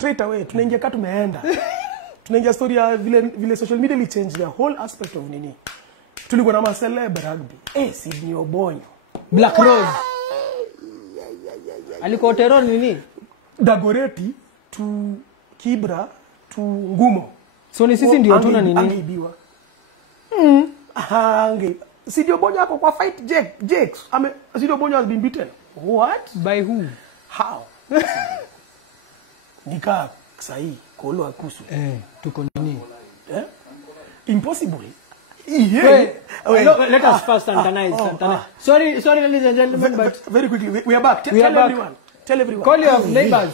straight away tunaingia kama tumeenda. Tunaingia story ya vile social media li change the whole aspect of nini. Tulikuwa na celeb rugby. Sydney Obonyo. Black Rose. Alikuwa terror nini? Dagoreti to Kibra to Ngumo. So ni sisi ndio tuna nini? Angeibiwa. Sydney Obonyo yako kwa fight Jakes. Sydney Obonyo has been beaten. What? By who? How? Nika sahi Kolo Akusu. Tuko nini? Impossible. Wait, let us first Santanize. Sorry, ladies and gentlemen, but very quickly, we are back. Tell everyone. Call your neighbors.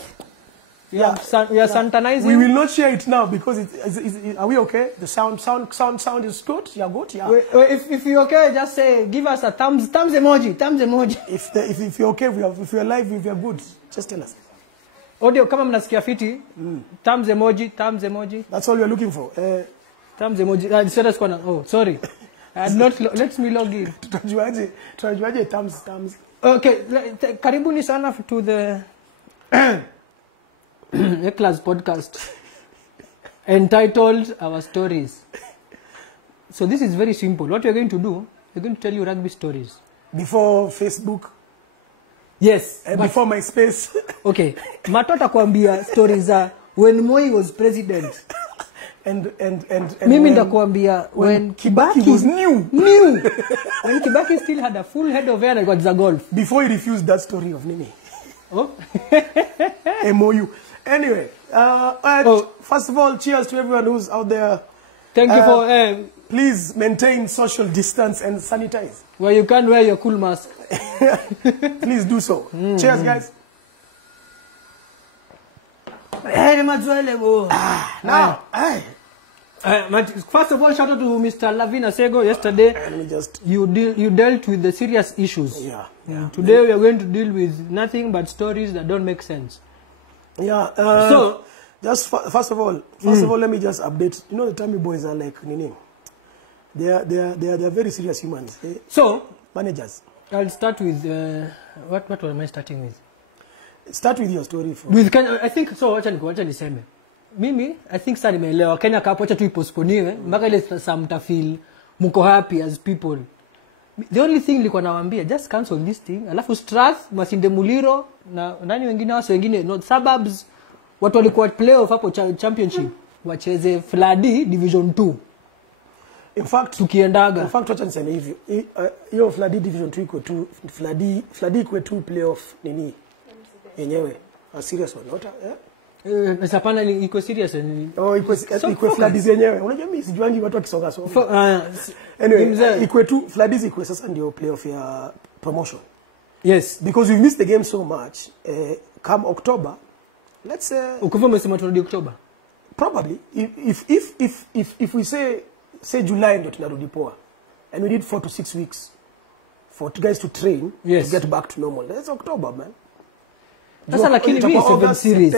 We are Santanizing. We will not share it now because are we okay? The sound is good. You are good. Yeah. If you're okay, just say give us a thumbs emoji. If you're okay, if you're live, if you're good, just tell us. Audio, kama mnasikia fiti, thumbs emoji. That's all you're looking for. Thumbs emoji. Oh, sorry. Let me log in. Tunajuaje thumbs. Okay, karibuni sana to the A-Class podcast entitled Our Stories. So this is very simple. What we're going to do, we're going to tell you rugby stories. Before Facebook? Yes. Before MySpace? Okay. Matota kuambia stories when Moi was president. And Mimi ndakuambia when Kibaki was new. When Kibaki still had a full head of hair and got the golf. Before he refused that story of Nini. Oh. MOU. Anyway, first of all, cheers to everyone who's out there. Thank you for... please maintain social distance and sanitize. Well, you can't wear your cool mask. Please do so. Cheers, guys. Now, first of all, shout out to Mr. Lavina Sego. Yesterday, you dealt with the serious issues. Yeah. Today, we are going to deal with nothing but stories that don't make sense. Yeah. So, just first of all, let me just update. You know, the Tamil boys are like Nini. They are very serious humans. So, managers. I'll start with what am I starting with? Start with your story. With Kenya, I think so. Wacha niseme. Mimi, I think sasa nimeelewa Kenya Cup wacha tu iposponiwe mpaka ile sasa mtafeel mko happy as people. The only thing nilikuwa nawaambia, just cancel this thing. Alafu Strath, Masinde Muliro na nani wengine wao wengine North Suburbs watu walikuwa playoff hapo championship wacheze Fladi Division 2. In fact wacha niseme hivyo. Hiyo Fladi Division 2 iko tu Fladi iko tu playoff nini yenyewe. A serious one, not Sapana iko serious ni. Iko Fladies yenyewe. Unajua mimi sijuangi watu wakisonga songa. Anyway, iko tu Fladies iko sasa ndio playoff ya promotion. Yes, because we missed the game so much. Come October, let's say ukiwa umesema turudi October. Probably if we say July ndio tunarudi poa. And we need 4 to 6 weeks for guys to train to get back to normal. That's October, man. Sasa lakini hii 7 series.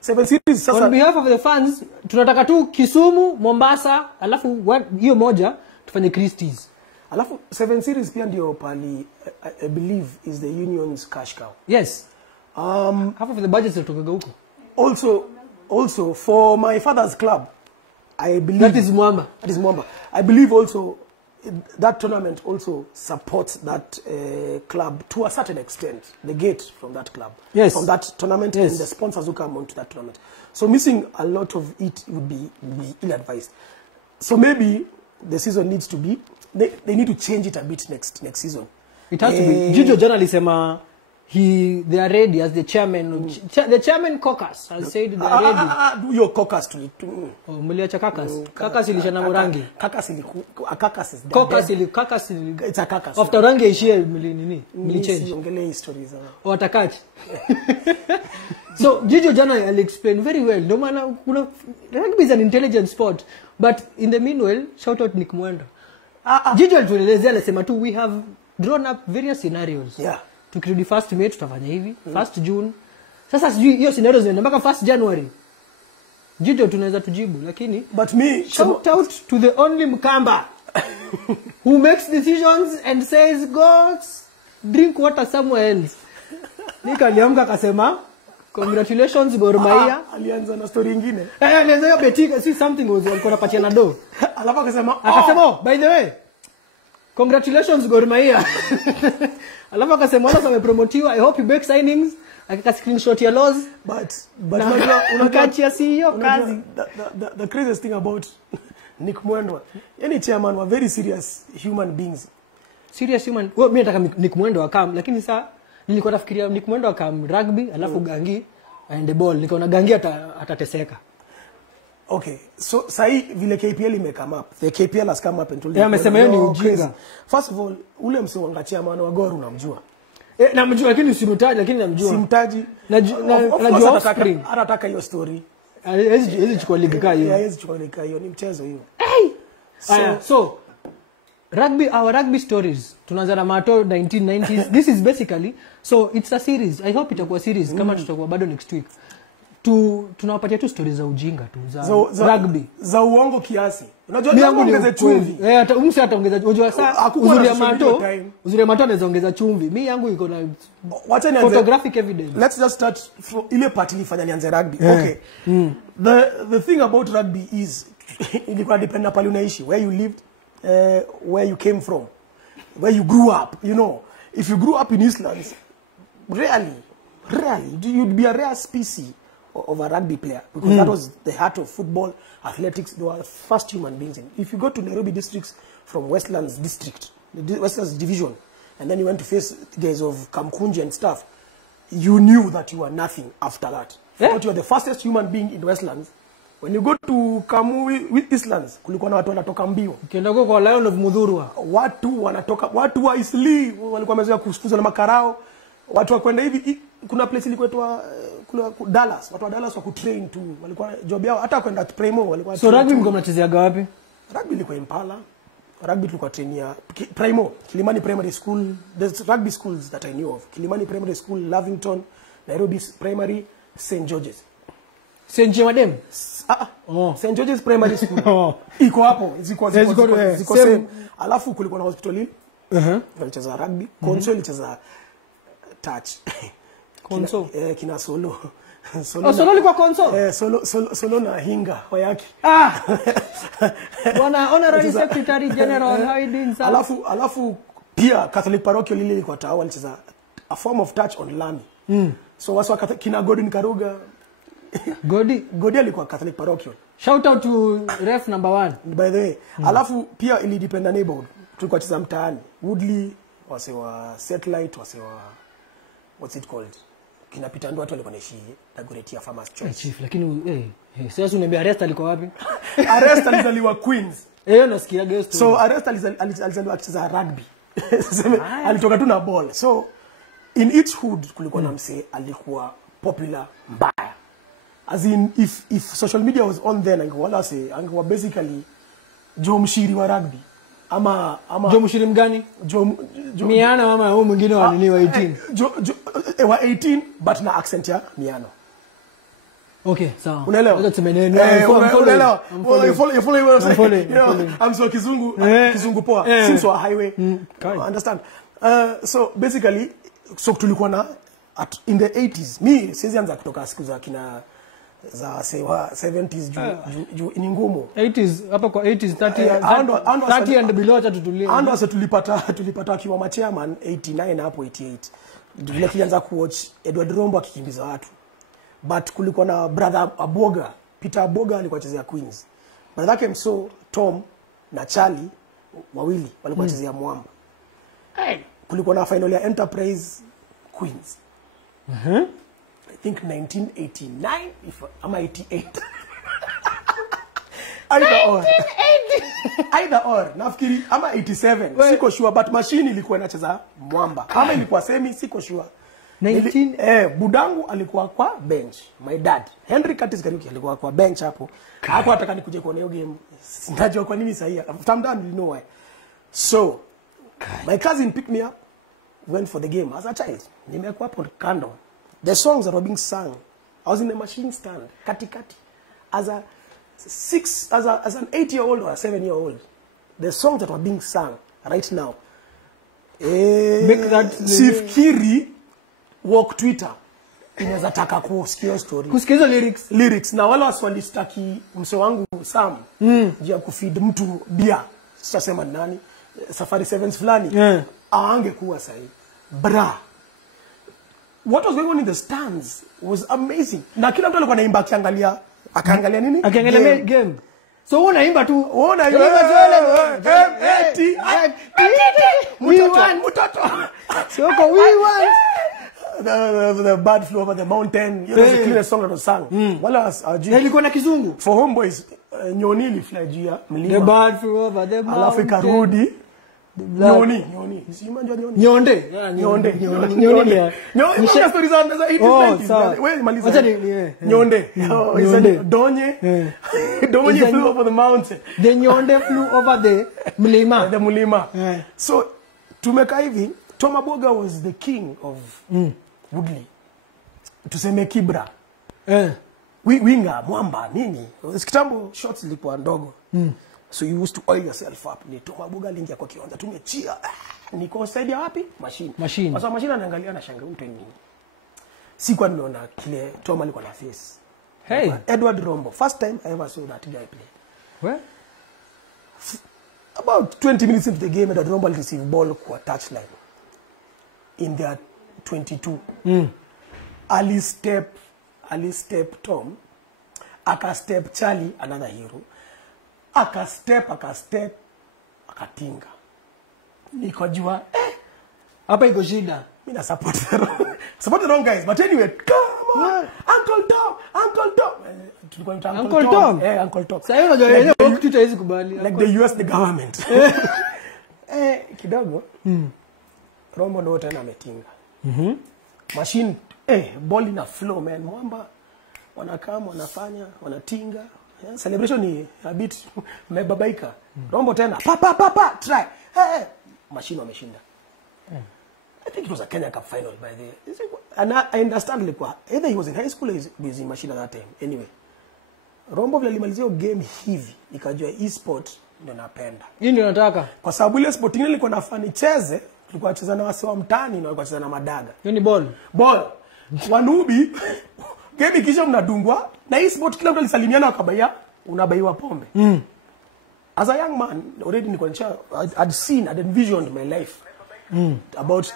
7 series sasa. On behalf of the fans, tunataka tu Kisumu, Mombasa, alafu hiyo moja tufanye Christie's. Alafu 7 series pia ndio pali I believe is the union's cash cow. Yes. Half of the budget tutokaga huko. Also for my father's club, I believe that is Mwamba. I believe also that tournament also supports that club to a certain extent. The gate from that club, from that tournament, and the sponsors who come onto that tournament. So missing a lot of it would be ill-advised. So maybe the season needs to be. They need to change it a bit next season. It has to be. Jijo Jana alisema they are ready as the chairman. The chairman caucus has said they are ready. Do your caucus to it. Oh, mliacha caucus. Caucus ilishana Murangi. Caucus it's a caucus. After Rangi ishie nini? Mlichange. Ongele stories. Watakachi. So Jijo Jana will explain very well. No maana rugby is an intelligent sport, but in the meanwhile, shout out Nick Mwenda. Jijo alituelezea alisema tu we have drawn up various scenarios. Yeah. Tukirudi 1st May tutafanya hivi, 1st June. Sasa sijui hiyo scenarios zinaenda mpaka 1st January. Jijo tunaweza tujibu lakini but me shout out to the only Mkamba who makes decisions and says go drink water somewhere else. Nikaniamka akasema Congratulations Gor Mahia. Alianza na story nyingine. Alianza hiyo Betika, see something was alikuwa anapatia na do. Alafu akasema, by the way, congratulations Gor Mahia. Alafu akasema wala wamepromotiwa, I hope you make signings. Akaka screenshot ya laws, but unakachia CEO kazi. The craziest thing about Nick Mwendwa, yani chairman wa very serious human beings. Serious human. Well, mimi nataka Nick Mwendwa akam, lakini sasa nilikuwa nafikiria Nick Mwendwa akam rugby alafu Gangi and the ball. Nikaona Gangi atateseka. Okay, so sahi vile KPL ime come up. The KPL has come up and told you. Amesema hiyo ni ujinga. First of all, ule msiwanga chairman wa Gor unamjua. Namjua lakini usimtaje, lakini namjua. Simtaji. Najua offspring. Anataka hiyo story. Hizi chukua ligi kaa hiyo. Hizi chukua ligi kaa hiyo, ni mchezo hiyo. So rugby, our rugby stories tunaanza na Mato 1990s. This is basically, so it's a series. I hope itakuwa series kama tutakuwa bado next week. Tunawapatia tu stories za ujinga tu za rugby. Za uongo kiasi. Unajua ndio ongeze chumvi. Hata umsi ataongeza. Unajua saa uzuri ya Mato anaweza ongeza chumvi. Mimi yangu iko na photographic evidence. Let's just start from ile part ilifanya nianze rugby. Okay. The thing about rugby is ilikuwa depend na pale unaishi, where you lived, where you came from, where you grew up, you know. If you grew up in Eastlands, rarely you'd be a rare species of a rugby player, because that was the heart of football, athletics. They were the first human beings. If you go to Nairobi districts from Westlands district, the Westlands division, and then you went to face guys of Kamkunji and stuff, you knew that you were nothing after that. But you were the fastest human being in Westlands. When you go to Kamui with Eastlands, kulikuwa na watu wanatoka mbio. Ukienda kwa Lion of Mudhurwa, watu wa Isli walikuwa wamezoea kufukuzwa na makarao. Watu wa kwenda hivi, kuna place ilikuwa Dallas, watu wa Dallas wa kutrain tu, walikuwa job yao hata kwenda Primo walikuwa. So rugby mko mnachezeaga wapi? Rugby ilikuwa Impala. Rugby tulikuwa trainia Primo, Kilimani Primary School. There's rugby schools that I knew of. Kilimani Primary School, Lavington, Nairobi Primary, St. George's. St. George's. St. George's Primary School. Iko hapo, ziko same. Alafu kulikuwa na hospitali. Walicheza rugby, Konso ilicheza touch. Konso kina Solo. Solo alikuwa Konso? Solo na Hinga kwa yake. Bwana Honorary Secretary General Haydn sir. Alafu pia Catholic Parochial ile ilikuwa tao walicheza a form of touch on lami. So waswa kina Godin Karuga. Godi alikuwa Catholic Parochial. Shout out to ref number 1. By the way, alafu pia ili depend na neighborhood. Tulikuwa cheza mtaani. Woodley wasewa Satellite, wasewa what's it called? Kinapita ndo watu walikuwa naishi Dagoretti Farmers Choice. Chief, lakini sasa unaniambia Arrest alikuwa wapi? Arrest alizaliwa Queens. Nasikia hiyo story. So Arrest alizaliwa akicheza rugby. Alitoka tu na ball. So in each hood kulikuwa na msee alikuwa popular mbaya. As in if social media was on then, angekuwa basically Joe Mshiri wa rugby. Ama Joe Mshiri mgani? Miano mama huyu mwingine wa nini wa 18. Wa 18 but na accent ya Miano. Okay, sawa. Unaelewa? Ndio tumenena. Unaelewa? Follow. I'm so kizungu poa. Since wa highway. Understand? So basically tulikuwa na in the 80s. Mi siwezi anza kutoka siku za kina za 70s juu ni ngumu. 80s hapa kwa 80s 30 and below hata tutulie. Ando tulipata kiwa machairman 89 hapo 88. Vile tulianza kuwatch Edward Rombo akikimbiza watu. But kulikuwa na brother Aboga, Peter Aboga alikuwa chezea Queens. Brother yake Mso, Tom na Charlie wawili walikuwa chezea Mwamba. Kulikuwa na final ya Enterprise Queens. I think 1989 ama 88. Either or. Nafikiri ama 87. Siko sure but machine ilikuwa inacheza Mwamba. Kama ilikuwa semi siko sure. Budangu alikuwa kwa bench. My dad Henry Curtis Kariuki alikuwa kwa bench hapo. Hapo ataka nikuje kuona hiyo game. Sinajua kwa nini sahihi. Tamdan you know why. So my cousin picked me up, went for the game as a child. Nimekuwa hapo kando. The songs that were being sung, I was in the machine stand, katikati, as an 8-year-old or a 7-year-old. The songs that were being sung right now. Make that Sif Kiri walk Twitter. inaweza taka kusikia story. Kusikiza lyrics. Na wala waswalistaki mse wangu Sam. Jia kufeed mtu bia. Sitasema nani. Safari Sevens fulani. Angekuwa sahi. Bra. What was going on in the stands was amazing. Na kila mtu alikuwa anaimba akaangalia nini? Akaangalia game. So unaimba tu. Unaimba mtoto. So we want the bird flew over the mountain. You know, the clearest song that was sung. Wala ilikuwa na kizungu. For homeboys, nyoni ilifly juu ya mlima. The bird flew over the mountain. Alafu ikarudi. Nyoni. Si unajua nyoni? Nyonde. Nyoni stories on the 80s. Wewe maliza. Nyonde. Donye. Donye flew over the mountain. The nyonde flew over the mlima. The mlima. So tumeka hivi, Tom Aboga was the king of Woodley. Tuseme Kibra. Winga, mwamba, nini. Kitambo shots zilikuwa ndogo. So you used to oil yourself up. Ni Tom Aboga aliingia kwa kiwanja tumechia. Niko saidia wapi? Machine. Kwa sababu machine anaangalia na shanga mtu nini. Sikuwa nimeona kile Tom alikuwa na face. Hey, Edward Rombo. First time I ever saw that guy play. Where? About 20 minutes into the game, Edward Rombo received ball kwa touchline. In their 22. Ali step Tom. Aka step Charlie, another hero. Aka step, akatinga. Nikojua, hapa iko shida. Mimi na support the wrong guys. But anyway, come on. Uncle Tom. Tulikuwa Uncle Tom. Uncle Tom. Sasa unajua yeye kitu hizi kubali. Like the US the government. Kidogo. Rombo ndo tena ametinga. Machine ball ina flow man. Mwamba wanakama wanafanya, wanatinga. Celebration ni a bit mebabaika. Rombo tena pa try. Machine wameshinda. I think it was a Kenya Cup final by the way. And I understand like either he was in high school or he was in Machine at that time. Anyway, Rombo vile alimalizia game hivi nikajua e-sport ndio napenda. Hii ndio nataka. Kwa sababu ile sport ile ilikuwa nafani cheze, tulikuwa tunacheza na wase wa mtaani na walikuwa tunacheza na madaga. Hiyo ni ball. Wanubi game kisha mnadungwa na e-sport kila mtu alisalimiana akabaia unabaiwa pombe. As a young man already I'd envisioned my life about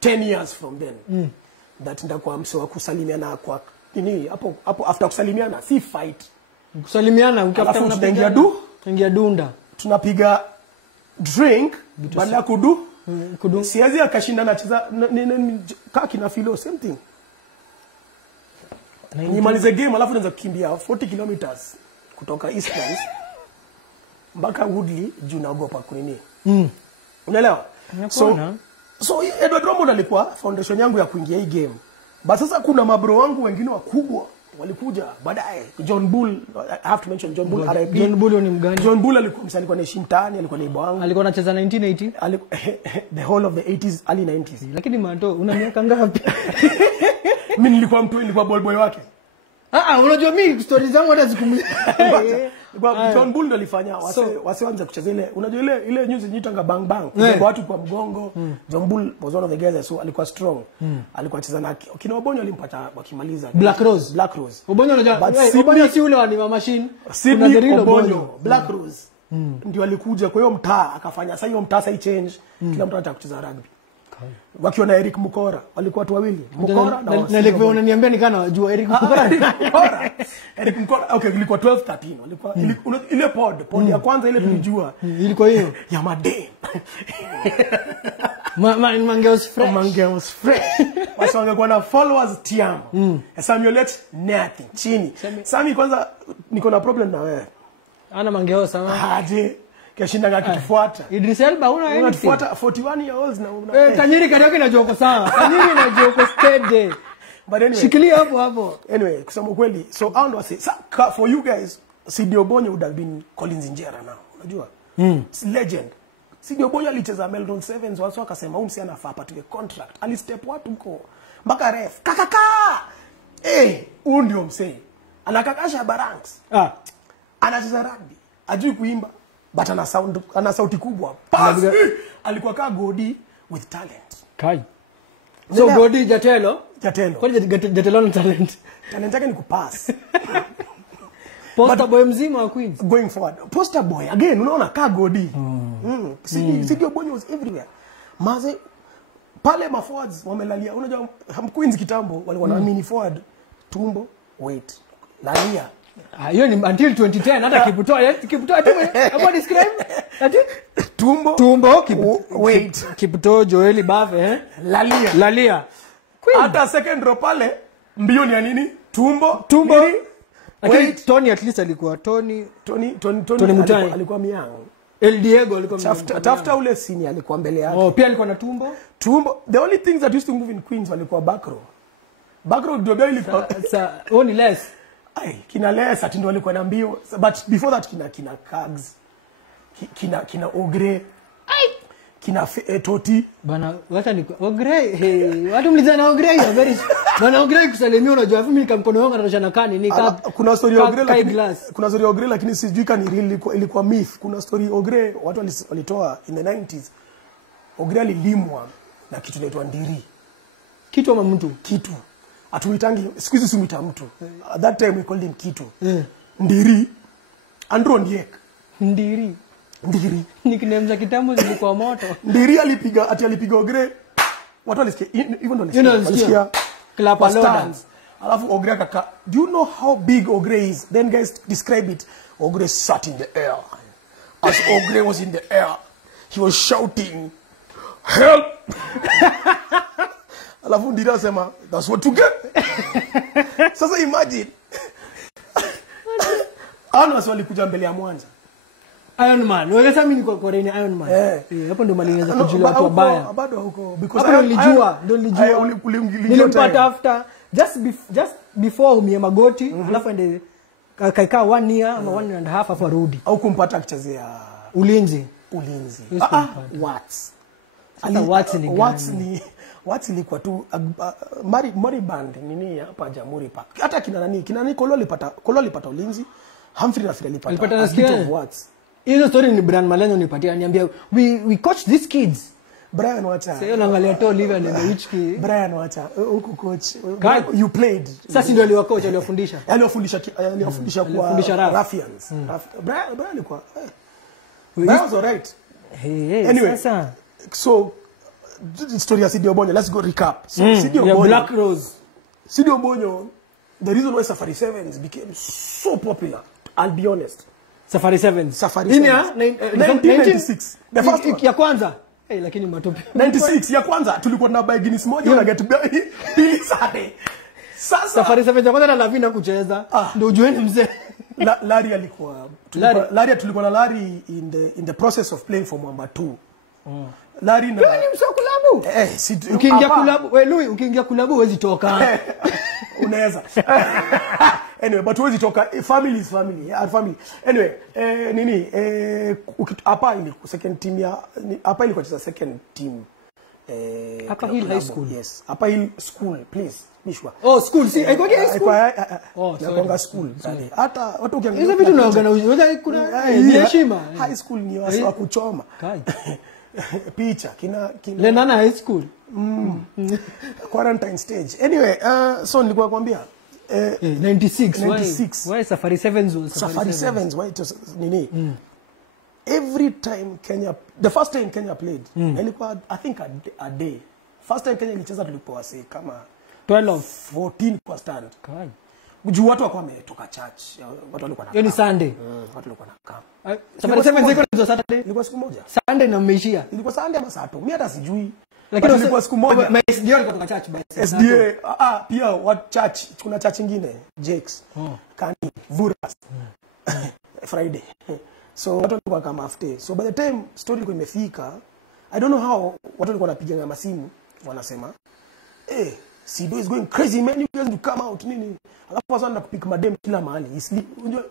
10 years from then that ndakuwa mse wa kusalimiana kwa nini hapo after kusalimiana si fight kusalimiana ukapata unapiga dunda tunapiga drink baada ya kudu siazi akashinda anacheza kaki na filo same thing nimalize game alafu naanza kukimbia 40 kilometers kutoka Eastlands mpaka Woodley juu naogopa kunini unaelewa so Edward Rombo alikuwa foundation yangu ya kuingia hii game. But sasa kuna mabro wangu wengine wakubwa walikuja baadaye. John Bull, I have to mention John Bull RIP. John Bull ni mgani? John Bull alikuwa anaishi mtaani, alikuwa neighbor wangu. Alikuwa anacheza 1980? The whole of the 80s, early 90s. Lakini manto una miaka ngapi? Mimi nilikuwa ball boy wake. Unajua mimi stories zangu hata zikumbuki. John Bull ndo alifanya wase wanza kucheza ile unajua ile news nyitanga bang watu kwa mgongo. John Bull was one of the guys so alikuwa strong. Alikuwa anacheza na kina Obonyo alimpata wakimaliza Black Rose. Obonyo unajua Obonyo si ule wa ni machine. Sydney Obonyo Black Rose ndio alikuja kwa hiyo mtaa akafanya sasa hiyo mtaa sasa change kila mtu anataka kucheza rugby. Wakiwa na Eric Mukora walikuwa watu wawili Mukora na Lekwe unaniambia nikana wajua Eric Mukora Eric Mukora okay ilikuwa 12-13 walikuwa ile pod ya kwanza ile tulijua ilikuwa hiyo ya madem Mangeos fresh wasa wangekuwa na followers tiam Samuelet nothing chini Sami kwanza niko na problem na wewe ana Mangeos sana aje keshinda ngakitufuata Idris Elba unatufuata 41 years olds na Kanyiri kadake na joko sawa Kanyiri na joko steady but anyway shikilia hapo anyway kusema kweli so I want to say for you guys Sidi Obonyo would have been Collins Injera now unajua legend Sidi Obonyo alicheza Melbourne Sevens wao akasema huyu msichana anafaa apate contract alistep watu mko mpaka ref kakaka huyu ndio msee anakakasha baranks anacheza rugby ajui kuimba but ana sauti kubwa alikuwa kaa Godi with talent kai so Godi Jatelo Jatelo. Kwani Jatelo na talent? Talent yake ni kupass. Poster boy mzima wa Queens. Going forward. Poster boy again unaona Kagodi. Sidio Bonyo was everywhere. Maze pale ma forwards wamelalia. Unajua Queens kitambo walikuwa na mini forward Tumbo, wait. Lalia. Hiyo ni until 2010 hata Kiputoa timu hapo describe ati Tumbo wait Kiputoa Joel Bave Lalia hata second row pale mbio ni ya nini Tumbo lakini Tony at least alikuwa Tony alikuwa Miang El Diego alikuwa tafuta ule senior alikuwa mbele yake pia alikuwa na Tumbo the only things that used to move in Queens walikuwa back row ndio bia ilikuwa only less kina less ati ndio walikuwa na mbio but before that kina Kags kina Ogre kina Toti bana wacha ni Ogre watu mlizana Ogre very bana Ogre kusalimia unajua mimi nikamkono wangu anatoshana kani ni kuna story Ogre lakini sijui kani real ilikuwa myth kuna story Ogre watu walitoa in the 90s Ogre alilimwa na kitu inaitwa ndiri kitu ama mtu atuitangi siku hizi simita mtu at that time we called him kitu ndiri Andrew Ndiek ndiri nickname za kitambo zilikuwa moto ndiri alipiga Ogre watu walisikia even though walisikia clap alone alafu Ogre kaka do you know how big Ogre is then guys describe it Ogre sat in the air as Ogre was in the air he was shouting help alafu ndira sema that's what you get sasa imagine ana swali kuja mbele ya Mwanza Iron Man wewe sasa mimi niko kwa Iron Man hapo ndo maliweza kujua watu wabaya bado huko because hapo nilijua nilimpata after just before umie magoti alafu ende kaikaa 1 year ama 1 and a half afa rudi au kumpata akichezea ulinzi Watts ilikuwa tu Mari Band nini hapa Jamhuri Park hata kina nani Kolo alipata ulinzi Humphrey na Fidel alipata bit of Watts hizo story ni Brian Malenyo nipatia niambia we coach these kids Brian wacha sasa naangalia to live and the which kid Brian wacha huko coach you played sasa ndio aliwa coach aliwafundisha kwa Ruffians Brian alikuwa that was all right anyway so story ya Sidio Bonyo let's go recap Sidio Bonyo Black Rose Sidio Bonyo the reason why Safari Sevens became so popular I'll be honest Safari Sevens 1996 the first one ya kwanza lakini matope 96 ya kwanza tulikuwa na buy Guinness moja una get pili sade sasa Safari Sevens ya kwanza na Lavina kucheza ndio ujueni mzee Larry alikuwa tulikuwa na Larry in the process of playing for Mwamba 2 Larry na ni msokulabu ukiingia kulabu wewe Lui ukiingia kulabu huwezi toka unaweza anyway but huwezi toka family is family family anyway hapa ilikuwa second team ya hapa ilikuwa cheza second team hapa Hill High School yes hapa Hill School please Mishwa school si haiko school nakonga school hata watu ukiangalia hizo vitu naongana kuna ni heshima high school ni wasa kuchoma picha kina Lenana High School quarantine stage anyway so nilikuwa nakwambia 96 why Safari Sevens was Safari Sevens why it was nini every time Kenya the first time Kenya played ilikuwa I think a day first time Kenya ilicheza tulipoa say kama 14 kwa stand juu watu wako wametoka church watu walikuwa na hiyo ni Sunday watu walikuwa na kama Safari Sevens iko Saturday ilikuwa siku moja Sunday na mmeishia ilikuwa Sunday ama Saturday mimi hata sijui lakini ilikuwa siku moja SDA alikuwa kutoka church by SDA pia what church kuna church nyingine Jakes Kani Vuras Friday so watu walikuwa kama after so by the time story ilikuwa imefika I don't know how watu walikuwa wanapiga masimu wanasema Sido is going crazy man you guys to come out nini alafu wazana kupick madem kila mahali unajua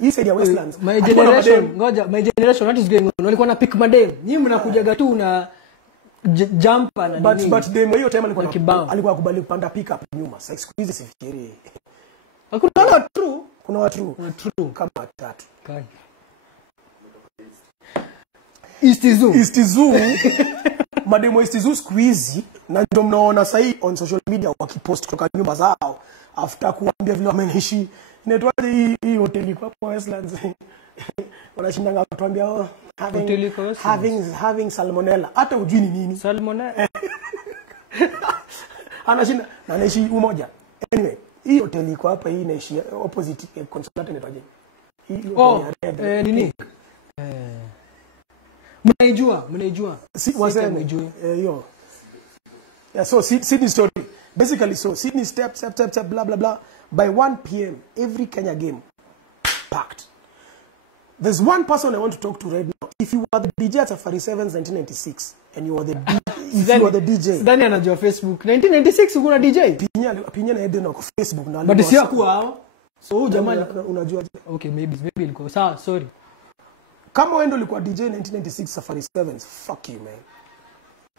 hii said ya Westlands my generation what is going on walikuwa na pick madem nyinyi mnakujaga tu na jumper na nini but dem hiyo time alikuwa akubali kupanda pick up nyuma sasa siku hizi sifikiri kuna watu kama watatu East Zoo mademo istizu squeezy na ndio mnaona sahi on social media wakipost kutoka nyumba zao after kuambia vile wameishi inaitwaje hii hoteli kwa Westlands wanashinda ngatuambia having salmonella hata ujui ni nini salmonella anashinda na anaishi umoja. Anyway, hii hoteli iko hapa, hii inaishi opposite consulate inaitwaje hii nini mnaijua si waseme hiyo yeah. So Sydney story basically, so Sydney step blah blah blah. By 1 p.m. every Kenya game packed. There's one person I want to talk to right now. If you were the DJ at Safari 7's 1996 and you were the DJ. Ndani anajua Facebook. 1996 uko na DJ? Pinya na Eden kwa Facebook na but si hakuwa hao. So huyu jamaa unajua. Okay, maybe ilikuwa sawa, sorry. Kama wewe ndio ulikuwa DJ 1996 Safari 7's, fuck you man.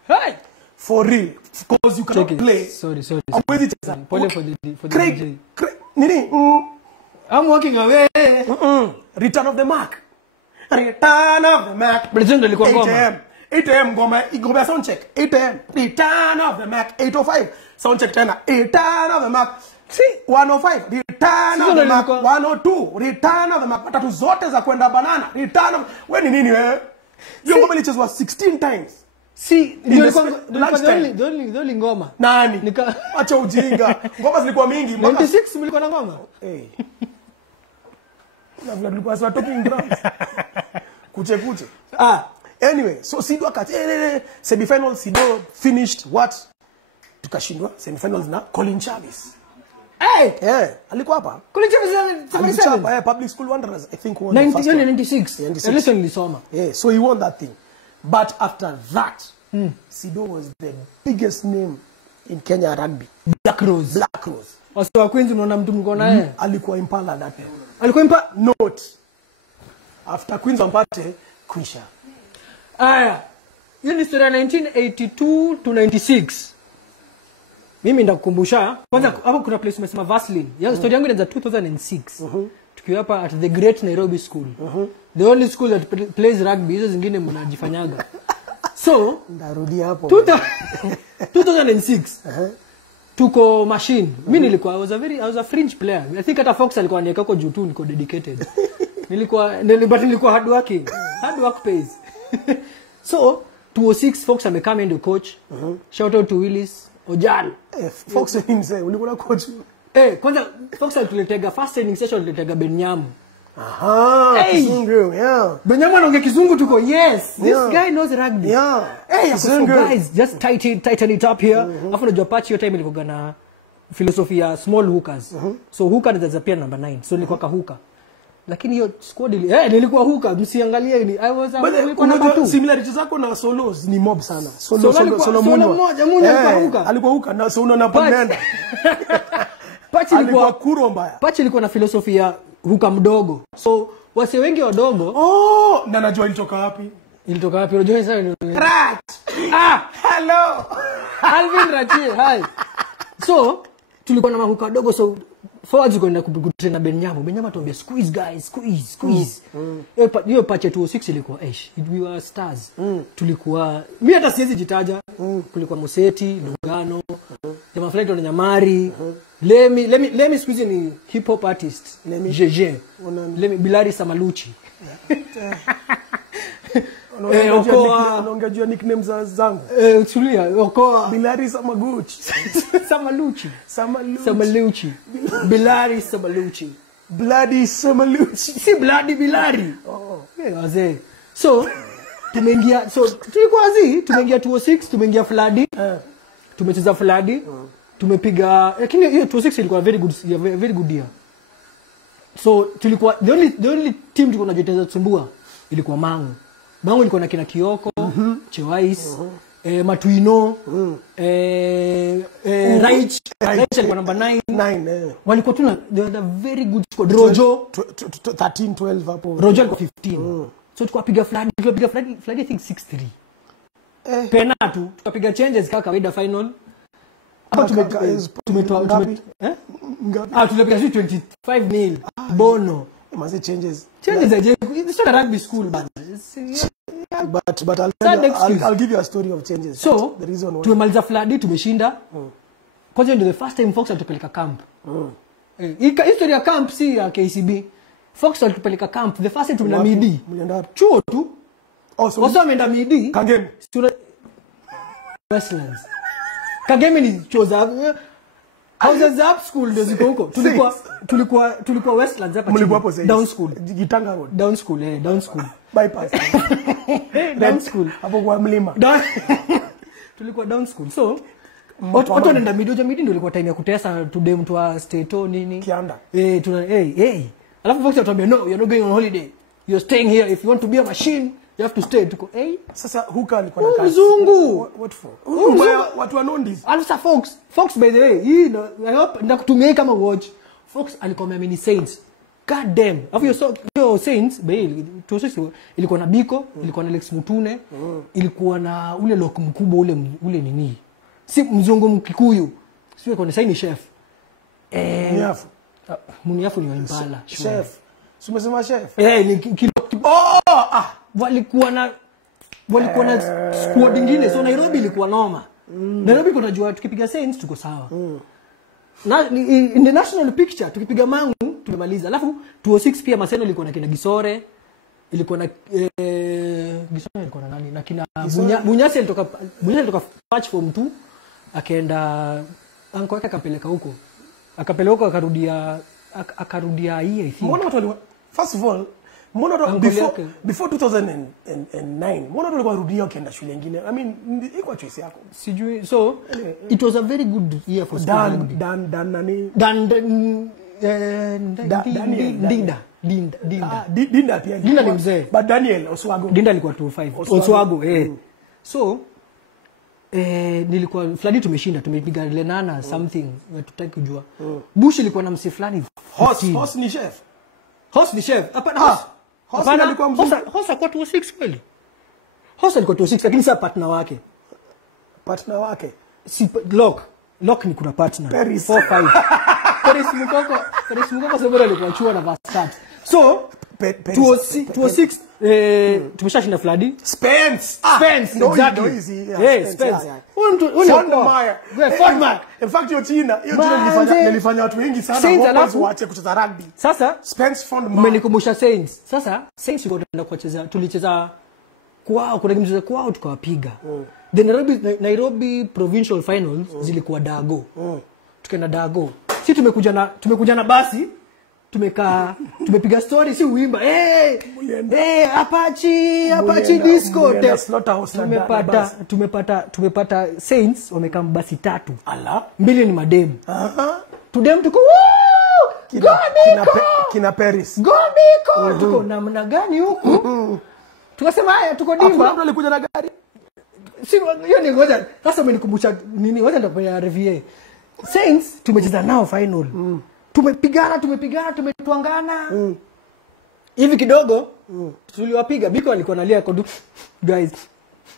Hey! For real, because you cannot play. Sorry. Pole for the DJ. Nini? I'm walking away. Return of the Mac. Return of the Mac. But ndio ilikuwa ngoma. 8 am ngoma sound check. 8 am Return of the Mac. 8:05 sound check tena. Return of the Mac. See 105 Return of the Mac. 102 Return of the Mac. Matatu zote za kwenda banana. Return of wewe ni nini wewe? Hiyo ngoma ilichezwa 16 times. Si ndio ngoma. Nani? Acha ujinga. Ngoma zilikuwa mingi. 96 mlikuwa na ngoma? Na vile tulikuwa swa talking drums. Kuche. Anyway, so Sido akati semi-finals Sido finished what? Tukashindwa semi-finals na Colin Chavis. Alikuwa hapa. Colin Chavis Public School Wanderers I think won the first 96. Listen nilisoma. So he won that thing. But after that, Sido was the biggest name in Kenya rugby. Black Rose. Wasiwa Queens unaona mtu mko naye. Alikuwa Impala that time. Alikuwa Impala note. After Queens wampate kwisha. Hiyo ni historia 1982 to 96. Mimi ndakukumbusha kwanza hapo kuna place umesema Vaseline. Hiyo story yangu inaanza 2006. Tukiwa hapa at the Great Nairobi School. The only school that plays rugby, hizo zingine mnajifanyaga. So, ndarudi hapo. 2006. Tuko machine. Mimi nilikuwa I was a fringe player. I think hata Fox alikuwa aniweka huko juu tu niko dedicated. Nilikuwa hard working. Hard work pays. So, 2006 Fox amekama ndio coach. Shout out to Willis Ojal. Fox himself ulikuwa coach. Kwanza Fox alituletaga first training session alituletaga Benyamu. Kizungu, Benyamu anaongea Kizungu tuko, yes. This guy knows rugby. So guys, just tighten it up here. Afu najua patch hiyo time ilikuwa na philosophy ya small hookers. So hooker ndio pia number 9. So nilikuwa ka hooker. Lakini hiyo squad nilikuwa hooker, msiangalie ni I was nilikuwa number 2. Similarities zako na solos ni mob sana. Solo moja alikuwa hooker. Alikuwa hooker na so unaona panda. Patch ilikuwa kuro mbaya. Patch ilikuwa na philosophy ya huka mdogo. So wase wengi wadogo na najua ilitoka wapi? Unajua sasa ni Rat. Hello. Alvin Rachi. Hi. So tulikuwa na mahuka dogo, so forwards kwenda kukutana Benyamu tuambia squeeze guys, squeeze. Hiyo patch 206 ilikuwa we were stars. Tulikuwa mimi hata siwezi jitaja. Kulikuwa Moseti, Lugano, jamaa fulani Nyamari. Let me squeeze ni hip hop artist. JJ. Bilari Samaluchi. Unaongea nicknames zangu. Tulia, Okoa. Bilari Samaguchi. Samaluchi. Bilari Samaluchi. Bloody Samaluchi. Si Bloody Bilari. Wazee. So, tumeingia 206, tumeingia Fladi. Tumecheza Fladi. Tumepiga lakini hiyo 206 ilikuwa very good year. So tulikuwa the only team tulikuwa tunajiteza kusumbua ilikuwa Mangu ilikuwa na kina Kioko, Chewais, Matuino, Raich alikuwa number 9. Walikuwa tuna they had a very good squad. Rojo 13 12 hapo. Rojo alikuwa 15. So tukapiga Fladi I think 6-3. Penatu tukapiga changes kama kawaida final. Tumetoa tulipiga 25-0 Bono. Must changes aje. It's not a rugby school but but I'll give you a story of changes. So the reason why tumemaliza Fladi tumeshinda. Kwanza ndio the first time Fox alitupeleka camp. History ya camp si ya KCB. Fox alitupeleka camp the first time tumena Midi. Mlienda chuo tu. Also ameenda Midi. Kagame. Westlands. Kagame ni chuo za houses up school ndio ziko huko. Tulikuwa Westlands hapa chini. Down school. Gitanga Road. Down school, down school. Bypass. Down school. Hapo kwa mlima. Tulikuwa down school. So watu wanaenda Midi ndio ilikuwa time ya kutesa today mtu wa Stato nini. Kianda. Alafu Fox atuambia no, you're not going on holiday. You're staying here. If you want to be a machine, you have to stay. Tuko sasa huka alikuwa na kazi. Mzungu. What for? Watu wanondis. Alisa Fox by the way, I hope ndakutumia kama watch. Fox alikuwa mimi Saints. God damn. Alafu yo Saints ilikuwa na Biko, ilikuwa na Alex Mutune, ilikuwa na ule lock mkubwa ule nini. Si mzungu Mkikuyu. Sio kwa ni chef. Muniafu. Muniafu ni wa Impala. Chef. Sumesema chef. Ni kilo. Walikuwa na squad nyingine. So Nairobi ilikuwa noma. Nairobi kuna jua tukipiga Saints tuko sawa. Na in the national picture tukipiga Mangu tumemaliza. Alafu 206 pia Maseno ilikuwa na kina Gisore. Ilikuwa na Gisore ilikuwa na nani? Na kina Bunyasi alitoka patch form 2 akaenda anko yake akapeleka huko. Akapeleka akarudia hii I think. Mbona watu first of all before 2009 mbona watu walikuwa rudia kaenda shule nyingine? I mean iko choice yako. Sijui. So it was a very good year for Dan Dinda pia. Dinda ni mzee. But Daniel Oswago. Dinda alikuwa 25. Oswago So nilikuwa Fladi tumeshinda, tumepiga Lenana something tutaki kujua. Bush ilikuwa na msi fulani. Host ni chef. Host ni chef. Hapana. Host alikuwa mzungu. Host alikuwa 26 kweli. Host alikuwa 26 lakini sasa partner wake. Partner wake. Si Lock ni kuna partner. Paris 45. Paris Mukoko sababu alikuwa chuo na Vastat. So 206 tumeshashinda Fladi. Spence exactly. Spence. Fondmark. In fact hiyo China nilifanya watu wengi sana wao waache kucheza rugby. Sasa Spence Fondmark. Umenikumbusha Saints. Sasa Saints tukaenda kucheza, tulicheza kwao, kuna game kwao tukawapiga. The Nairobi provincial finals zilikuwa Dago. Tukaenda Dago. Sisi tumekuja na basi. Tumepiga story si uimba. Apache disco. Tumepata Saints wamekaa basi 3. Ala. 2 ni madem. Tudem tuko kina Paris. Gobiko. Tuko namna gani huku? Tukasema haya tuko dimba. Hapo alikuja na gari. Si hiyo ni ngoja. Sasa umenikumbusha nini? Ngoja ndapea review. Saints tumecheza nao final. Tumepigana tumetwangana. Hivi kidogo tuliwapiga. Biko alikuwa analia kwa guys,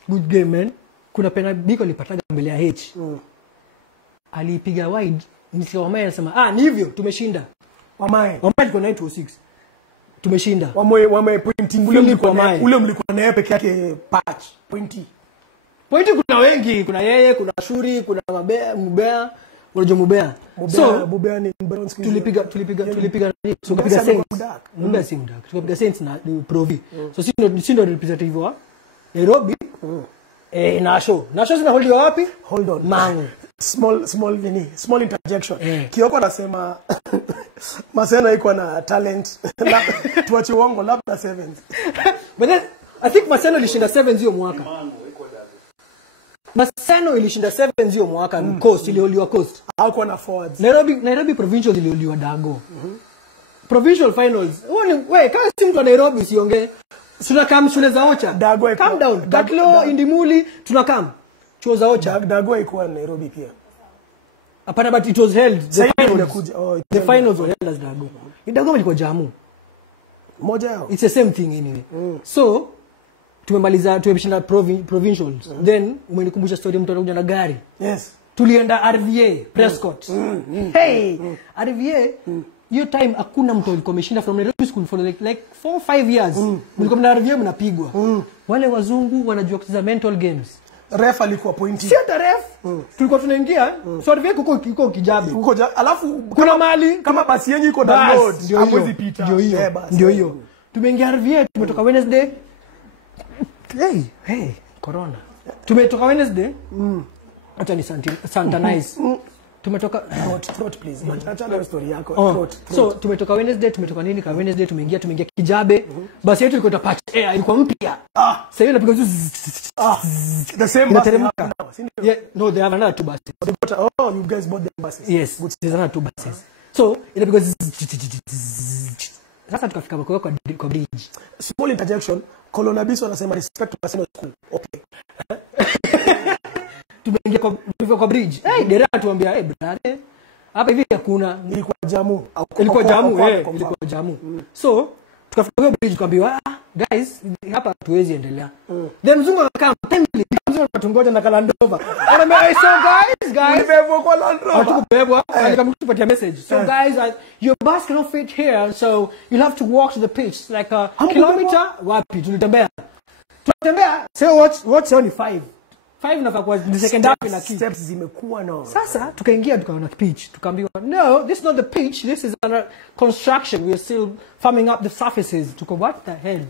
good game man. Kuna pena Biko alipataga mbele ya H. Alipiga wide, Wamae anasema ni hivyo tumeshinda. Wamae alikuwa 926. Tumeshinda. Wamae pointing ule mlikuwa naye peke yake patch. Pointi kuna wengi, kuna yeye, kuna Shuri, kuna Mubea. Unajua Mubea. So Mubea ni bronze. Tulipiga tukapiga Saints. Mubea si mdak. Tukapiga Saints na Provi. So sisi ndio representative wa Nairobi. Nasho zina hold wapi? Hold on. Mangu. Small interjection. Kioko anasema Maseno iko na talent. Tuache uongo labda 7. But then I think Maseno ilishinda 7 hiyo mwaka. Maseno ilishinda 7 hiyo mwaka. Coast ilioliwa Coast. Hakuwa na forwards. Nairobi provincial ilioliwa Dago. Provincial finals. Wewe kama si mtu wa Nairobi usiongee. Tunakam shule za Ocha. Dago calm down. Katlo Indimuli tunakam. Chuo za Ocha. Dago iko Nairobi pia. Hapana, but it was held. The finals were held as Dago. Dago ilikuwa Jamu. Moja yao. It's the same thing anyway. So tumeshinda provincials. Then umenikumbusha story mtu anakuja na gari. Yes. Tulienda RVA Prescott. RVA hiyo time hakuna mtu alikuwa ameshinda from Nairobi school for like 4-5 years. Mlikuwa mna review mnapigwa. Wale wazungu wanajua kucheza mental games. Ref alikuwa pointi. Si hata ref. Tulikuwa tunaingia. So ref kuko kijabe. Alafu kuna mali kama basi yenyewe iko download. Hapo zipita. Ndio hiyo. Tumeingia review tumetoka Wednesday. Hey, corona. Tumetoka Wednesday. Acha ni santanize. Tumetoka throat please. Acha na story yako. Throat. So tumetoka Wednesday, tumetoka nini ka Wednesday tumeingia kijabe. Basi yetu ilikuwa patch ilikuwa mpya. Sasa hiyo inapiga the same bus. Yeah, no, they have another 2 buses. You guys bought them buses. Yes, there's another 2 buses. So inapiga sasa tukafika kwa bridge. Small interjection. Colonel Biso anasema respect to Casino School. Okay. Tumeingia kwa bridge. Dera tuambia brother, hapa hivi hakuna. Ilikuwa jamu. Ilikuwa jamu. So tukafika kwa bridge tukambiwa guys hapa tuwezi endelea. Then mzungu akakaa timely mzungu atungoja na Kalandova. Anambia so guys nimebebwa kwa Landrover. Hatukubebwa, alikamtupatia message. So guys your bus cannot fit here, so you'll have to walk to the pitch like a kilometer. Wapi tulitembea. So what's only 5 na kwa the second half na kick. Steps zimekuwa no. Sasa tukaingia tukaona pitch, tukaambiwa no, this is not the pitch, this is under construction, we are still farming up the surfaces. Tuko what the hell.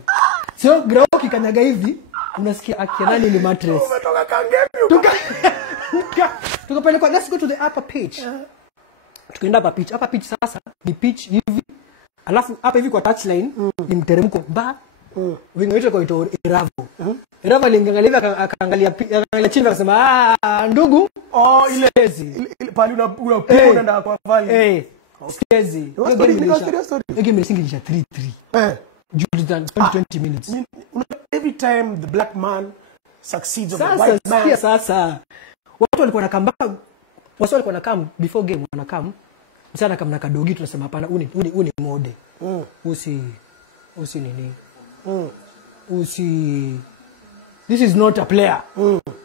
So ground kikanyaga hivi unasikia akianani ni mattress. Umetoka Kangemi. Tukapelekwa let's go to the upper pitch. Tukaenda upper pitch sasa ni pitch hivi. Alafu hapa hivi kwa touchline ni mteremko wingi wetu kwa ito Eravo. Eravo aliangalia akaangalia chini akasema ndugu ile pale unapiga unaenda kwa valley. Stezi. Game ilishingisha 3-3. Jordan 20 minutes. Every time the black man succeeds on the white man. Sasa watu walikuwa wanakam before game wanakam. Msana kama na kadogi tunasema hapana uni mode. Usi nini? This is not a player.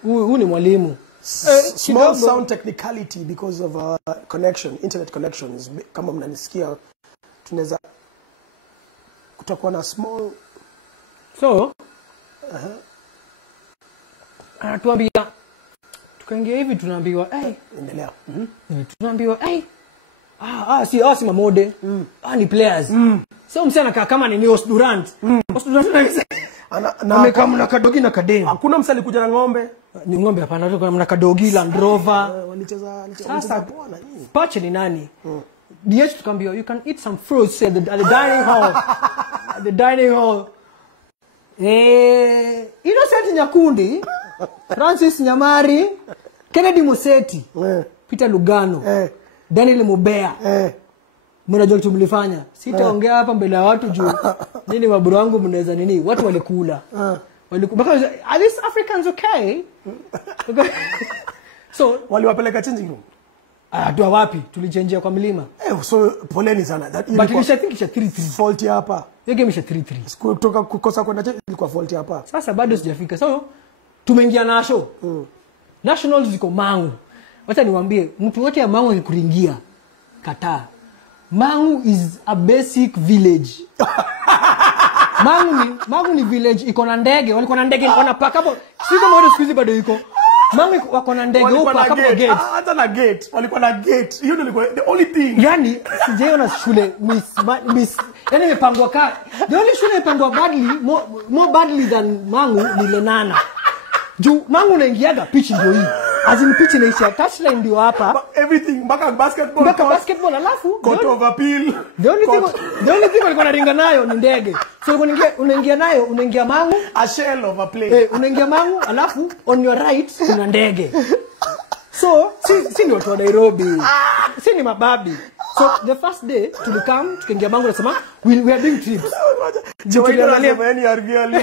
Ni mwalimu. Small sound technicality because of internet connections. Kama mnanisikia tunaweza kutakuwa na small tuambia tukaingia hivi tunaambiwa endelea. Tunaambiwa si mamode. Ni players. So msana kama ni Os Durant. Os Durant amekaa na kadogi na kadeni. Hakuna msali alikuja na ng'ombe. Ni ng'ombe hapana, tu na kadogi Land Rover. Walicheza poa nini? Pache ni nani? DH tukambiwa you can eat some fruits at the dining hall. At the dining hall. Innocent Nyakundi, Francis Nyamari, Kennedy Museti, Peter Lugano, Daniel Mubea. Mnajua tumlifanya. Sitaongea hapa mbele ya watu juu nini maburu wangu mnaweza nini? Watu walikula. Because are these Africans okay? So waliwapeleka changing room. Dua wapi? Tulichangia kwa milima. So poleni sana. But ilishafikisha 3-3. Fault hapa. Hiyo game isha 3-3. Kutoka kukosa kwenda ilikuwa fault hapa. Sasa bado sijafika. So tumeingia na show. Nationals ziko Mangu. Wacha niwaambie mtu wote ya Mangu akikuringia kataa. Mangu is a basic village. Mangu ni village iko na ndege, walikuwa na ndege wanapaka hapo. Siko mmoja siku hizi bado iko. Mangu wako na ndege huko hapo gate. Hata na gate, walikuwa na gate. Hiyo ndio ilikuwa the only thing. Yani sijaona shule miss yani imepangwa the only shule imepangwa badly more badly than Mangu ni Lenana. Juu Mangu unaingiaga pitch ndio hii. Azin pitch inaisha touchline ndio hapa. Everything mpaka basketball alafu court of appeal. The only thing walikuwa naringa nayo ni ndege. So unaingia nayo unaingia Mangu a shell of a plane. Unaingia Mangu alafu on your right kuna ndege. So si ni watu wa Nairobi. Si ni mababi. So the first day tukaingia Mangu nasema we are doing trips. Tunaangalia mani RVL.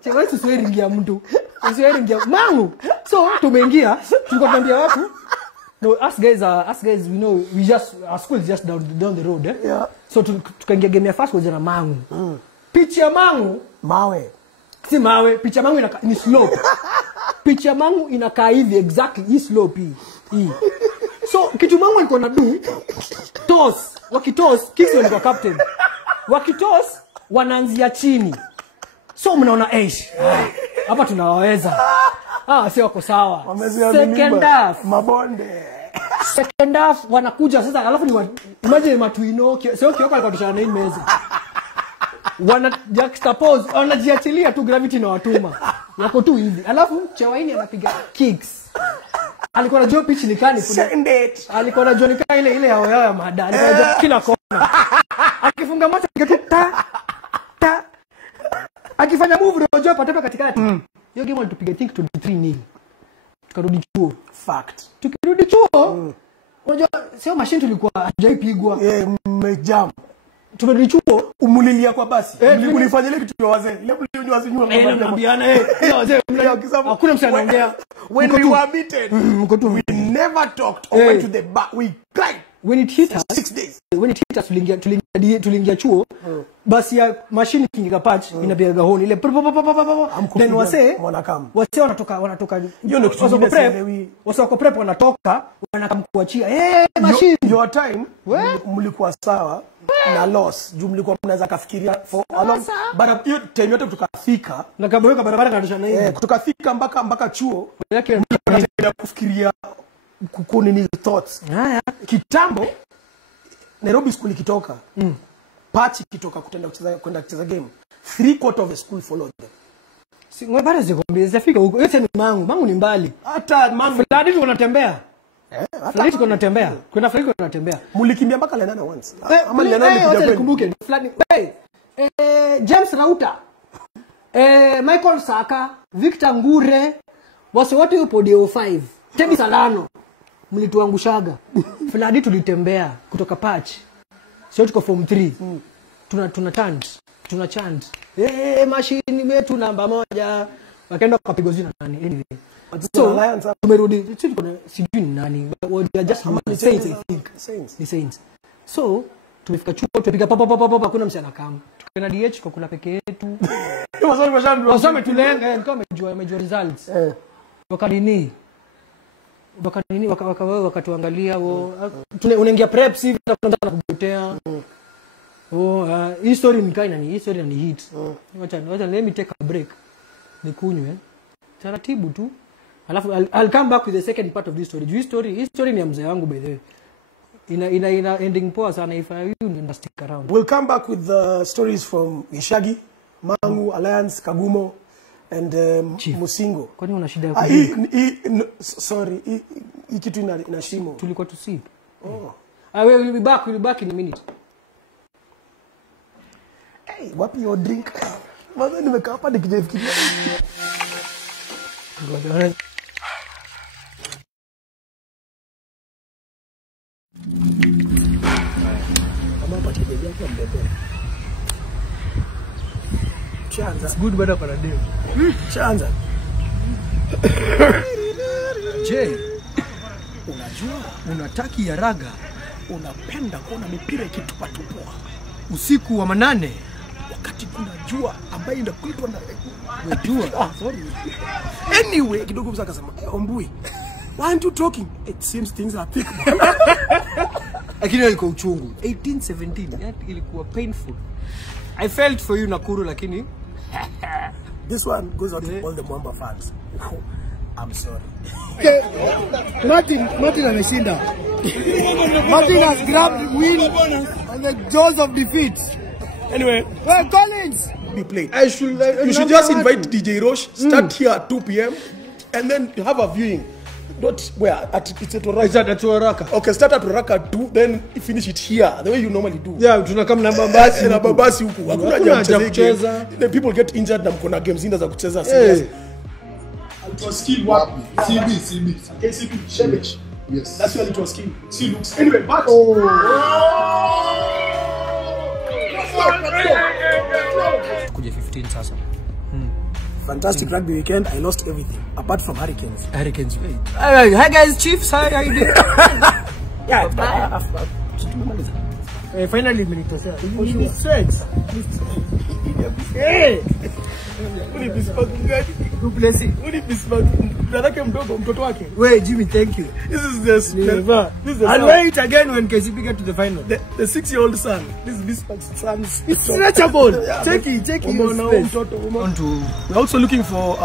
Chewa tusiweringia mtu. Tusiweringia Mangu. So tumeingia, tukaambia watu no, us guys we know our school is just down the road. Yeah. So tukaingia game ya first was na Mangu. Pitch ya Mangu mawe. Si mawe, pitch ya Mangu ni slope. Pitch ya Mangu inakaa hivi exactly hii slope hii. So kitu mangu alikuwa na do toss, wakitos kicks ndio captain. Wakitos wanaanzia chini. So mnaona hapa tunawaweza. Si wako sawa. Second half mabonde. Second half wanakuja sasa, alafu ni imagine matuino sio Kioko alikuwa tushana na hii meza. Juxtapose, wanajiachilia tu, gravity na watuma. Yako tu hivi. Alafu Chewaini anapiga kicks. Alikuwa anajua pitch ni kani kuna. Alikuwa anajua ni kani ile yao ya mada. Alikuwa anajua kila kona. Akifunga macho kitu ta. Akifanya move unajua patapa katikati. Hiyo game walitupiga think 23-0. Tukarudi chuo. Fact. Tukirudi chuo, unajua sio machine tulikuwa hajaipigwa. Mmejam. Tumerudi chuo, umulilia kwa basi. Mlifanya ile kitu ya wazee. Ile mlio wazee nyuma mnaambiana wazee mlio hakuna mtu anaongea. When we were beaten, we never talked or went to the bar. We cried. When it hit us 6 days. When it hit us tuliingia chuo, basi ya machine kinga patch inapiga gahoni ile. Then wase wanatoka hiyo ndio kitu prep. Wase wako prep wanatoka wanakamkuachia. Machine your time mlikuwa sawa na loss. Juu mlikuwa mnaweza kafikiria for a long but hiyo time yote tukafika na kabweka barabara kadisha na hiyo. Tukafika mpaka chuo yake na kufikiria kukuni ni thoughts. Kitambo Nairobi school ikitoka patch kitoka kwenda kucheza game, 3/4 of the school followed them. Si ngwe bado zifika huko. Yote ni mangu ni mbali. Hata mangu hadi tunatembea. Hata tunatembea. Kuna Afrika tunatembea. Mulikimbia mpaka Lenana once. Ama Lenana nilikuja kwenu. Kumbuke fulani. James Rauta. Michael Saka, Victor Ngure, wase wote yupo DO5. Tebi Salano. Mlituangushaga. Fulani tulitembea kutoka patch. Sio tuko form 3. Tuna chant. Machine yetu namba 1. Wakaenda kupigwa zina nani anyway. So tumerudi sijui ni nani. We are just Saints, I think. The Saints. So tumefika chuo tupiga papa kuna msana kama. Tukaenda DH kwa kula peke yetu. Wasome tulenga ndio amejua results. Wakanini wakatuangalia unaingia prep hivi tunataka kupotea. Hii story ni kaina ni story ni hit. Wacha let me take a break. Nikunywe taratibu tu. Alafu I'll come back with the second part of this story. Hii story ni ya mzee wangu by the way. Ina ending poa sana if you don't stick around. We'll come back with the stories from Ishagi, Mangu, Alliance, Kagumo and Musingo. Kwani una shida sorry, hii kitu ina shimo. Tulikuwa tu sip. We'll be back in a minute. Hey, wapi your drink? Mwanzo nimekaa hapa nikijifikiria. Chanza. Good bada para deo. Chanza. Je, unajua unataki ya raga, unapenda kuona mipira ikitupatupwa usiku wa manane wakati kuna jua ambayo inakuitwa na jua. Sorry. Anyway, kidogo mzaka sema, Ombui, why aren't you talking? It seems things are thick. Lakini ilikuwa uchungu. 1817 ilikuwa painful. I felt for you Nakuru lakini this one goes out to all the Mwamba fans. I'm sorry. Okay. Martin ameshinda. Martin has grabbed win on the jaws of defeat. Anyway, Collins be played. You should just invite DJ Roche, start here at 2 p.m. and then have a viewing. Not where it's at Oraka. Okay, start at Oraka 2, then finish it here the way you normally do. Yeah, tunakam na babasi na babasi huku. Hakuna haja kucheza. The people get injured na mkona games zinda za kucheza serious. It was skill wapi? CB. KCB Shebesh. Yes. That's where it was skill. Still looks. Anyway, back. Kuja 15 sasa. Fantastic rugby weekend. I lost everything apart from Hurricanes. Wait. Hi guys, Chiefs. How are you doing? Yeah. Finally imenitosea. Hey. Uni bismak gani? Duplessis. Uni bismak. Brother mdogo mtoto wake. Wait, Jimmy, thank you. This is the I'll wait again when KCB get to the final. The 6-year-old son. This is Bismarck's son's. It's stretchable. Check it. We're also looking for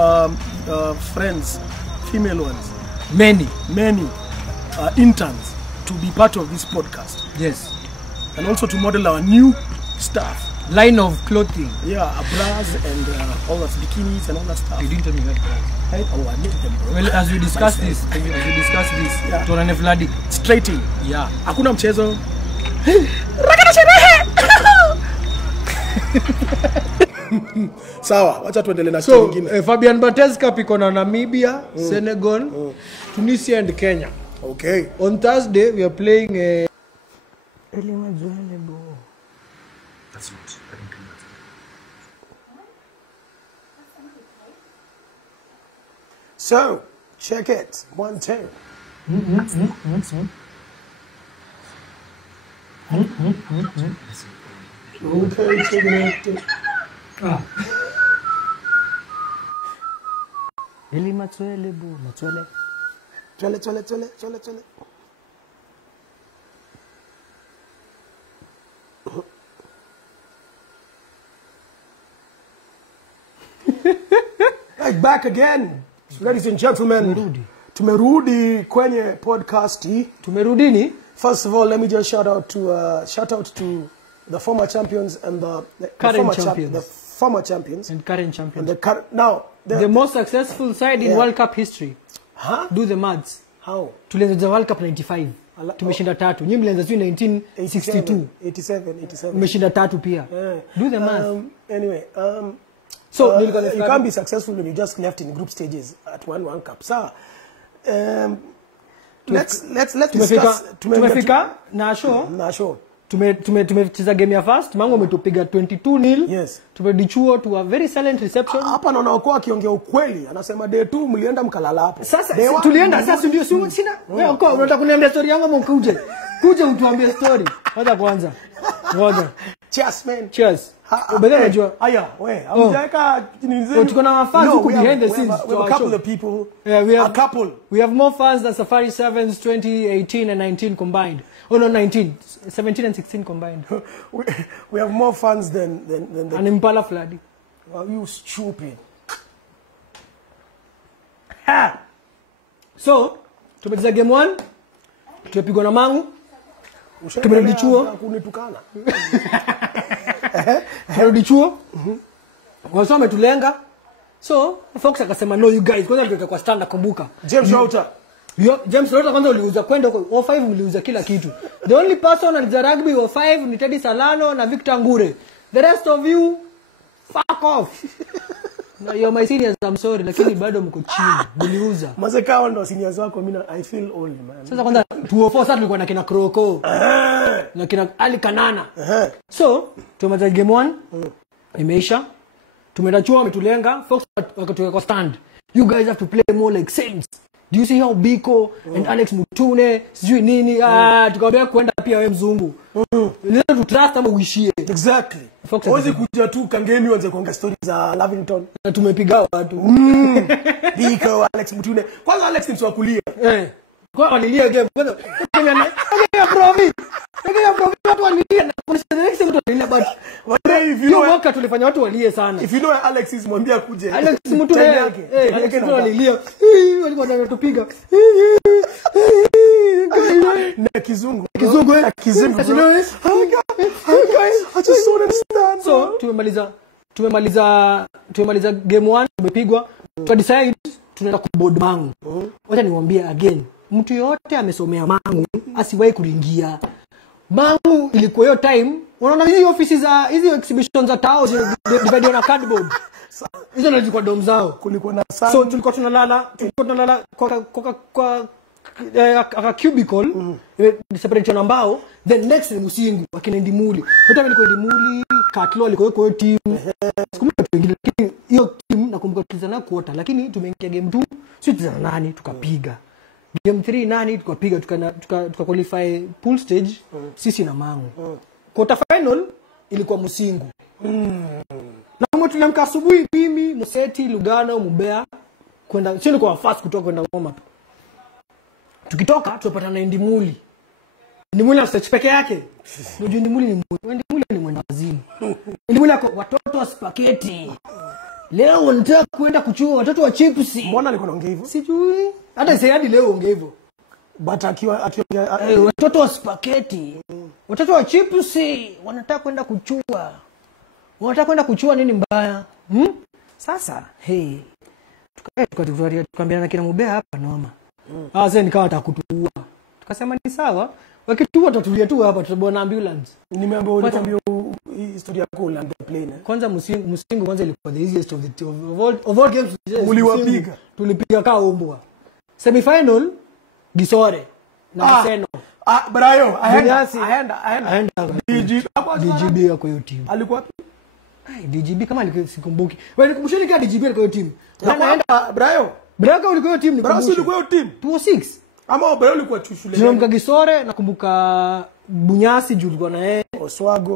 friends, female ones. Many interns to be part of this podcast. Yes. And also to model our new stuff. Line of clothing. Yeah, bras and all that, bikinis and all that stuff. You didn't tell me that. Oh, I made them, bro. Well, as we discuss this, yeah. Tuonane Vladi. Straight in. Yeah. Hakuna mchezo. Rakata sherehe. Sawa, wacha tuendelee na story nyingine. Fabian Barthez Cup iko na Namibia, Senegal, Tunisia and Kenya. Okay. On Thursday we are playing That's not. I don't think that's it. So, check it. 1-2. Okay, taking it. Eli Matsuele bu, Matsuele. Chole. Right, back again, ladies and gentlemen. Tumerudi kwenye podcast hii. Tumerudini. First of all, let me just shout out to the former champions and the current champions. The former champions and current champions. And the most successful side in World Cup history. Huh? Do the maths. How? Tulianza World Cup 95. Tumeshinda 3. Nyinyi mlianza 1962. 87. Tumeshinda 3 pia. Do the math. Anyway, so you can't be successful when you just left in group stages at one Cup. So, let's discuss. Tumefika na show. Tumecheza game ya first, Mango umetupiga 22-0. Yes. Tumedichuo to a very silent reception. Hapa naona wako akiongea ukweli, anasema day 2 mlienda mkalala hapo. Sasa tulienda sasa ndio sina. Wewe uko unataka kuniambia story yangu ama ukuje? Kuja utuambie story. Kwanza. Ngoja. Cheers man. Cheers. Bado unajua. Aya, wewe, amjaka nini? Tuko na fans huko behind the scenes. We have a couple of people. Yeah, we have a couple. We have more fans than Safari 7's 2018 and 19 combined. Oh no, 19, 17 and 16 combined. we have more fans than an Impala Vladi. Well, you stupid. Ha. So, tumecheza game 1. Tumepigwa na Mangu. Tumerudi chuo. Kunitukana. Tumerudi chuo. Wao wametulenga. So, Fox akasema no you guys, kwanza ndio kwa stand kumbuka. James Router. James Router kwanza uliuza kwenda huko O5 mliuza kila kitu. The only person at the rugby O5 ni Teddy Salano na Victor Ngure. The rest of you fuck off. No, you're my seniors, I'm sorry, lakini bado mko chini. Mliuza. Mazekao ndo seniors wako, mimi I feel old man. Sasa kwanza 204 sasa tulikuwa na kina Kroko. Na kina Ali Kanana. So, tumemaliza game 1. Imeisha. Tumeenda chuo ametulenga, Fox wakatoka kwa stand. You guys have to play more like saints. Do you see how Biko and Alex Mutune sijui nini tukaambia kwenda pia wewe mzungu. Leo tu trust ama uishie. Exactly. Hawezi kuja tu kangeni uanze kuongea stories za Lavington. Na tumepiga watu. Biko, Alex Mutune. Kwanza Alex ni mswakulia. Kwa walilia game. Kwanza ya province. Ndio province watu walilia na kuna Alex mtu walilia but mwaka tulifanya watu walie sana. If you know Alex is mwambia kuje. Alex Mutune yake. Alex mtu walilia. Walikuwa wanatupiga. Na kizungu. Oh my God. I just don't understand. So, tumemaliza game 1 tumepigwa. Tukadecide tunaenda kuboard Mangu. Wacha niwaambie again. Mtu yote amesomea Mangu asiwahi kuingia. Mangu ilikuwa hiyo time unaona hizi ofisi za hizi exhibitions za tao divided on a cardboard. Hizo ndio zilikuwa dom zao. Kulikuwa na sana. So tulikuwa tunalala kwa cubicle separation ambao then next ni Musingu akina Ndimuli. Hata nilikuwa Ndimuli, Katlo alikuwa kwa team. Sikumbuka wengine lakini hiyo team nakumbuka tulizana quarter lakini tumeingia game 2 sisi tulizana nani tukapiga. Game 3 nani tukapiga tuka qualify pool stage sisi na Mangu. Quarter final ilikuwa Musingu. Na kama tuliamka asubuhi mimi, Museti, Lugano, Mubea kwenda sio niko fast kutoka kwenda warm up. Tukitoka tupata na Ndimuli. Ndimuli na search peke yake. Unajua Ndimuli ni mwendazimu. Ndimuli ako watoto wa spaghetti. Leo wanataka kwenda kuchua watoto wa chips. Mbona alikuwa anaongea hivyo? Sijui. Hata hadi leo ongea hivyo. But akiwa watoto wa spaghetti. Watoto wa chips wanataka kwenda kuchua. Wanataka kwenda kuchua nini mbaya? Sasa tukaambia na kina Mubea hapa noma. Sasa nikawa atakutua. Tukasema ni sawa. Wakitua tatulia tu hapa tutabona ambulance. Nimeambiwa ulitambia historia yako la plane. Kwanza Musingu kwanza ilikuwa the easiest of all games. Uliwapiga. Tulipiga kaa umbwa. Semi final Gisore na Seno. Brayo, aenda. DGB yako hiyo team. Alikuwa wapi? DGB kama sikumbuki. Wewe nikumbusheni kama DGB alikuwa hiyo team. Anaenda Brayo. Brayo ulikuwa hiyo team Brayo ulikuwa hiyo team. 206. Ama Brayo ulikuwa shule. Tunamka Gisore nakumbuka Bunyasi juu ulikuwa na yeye.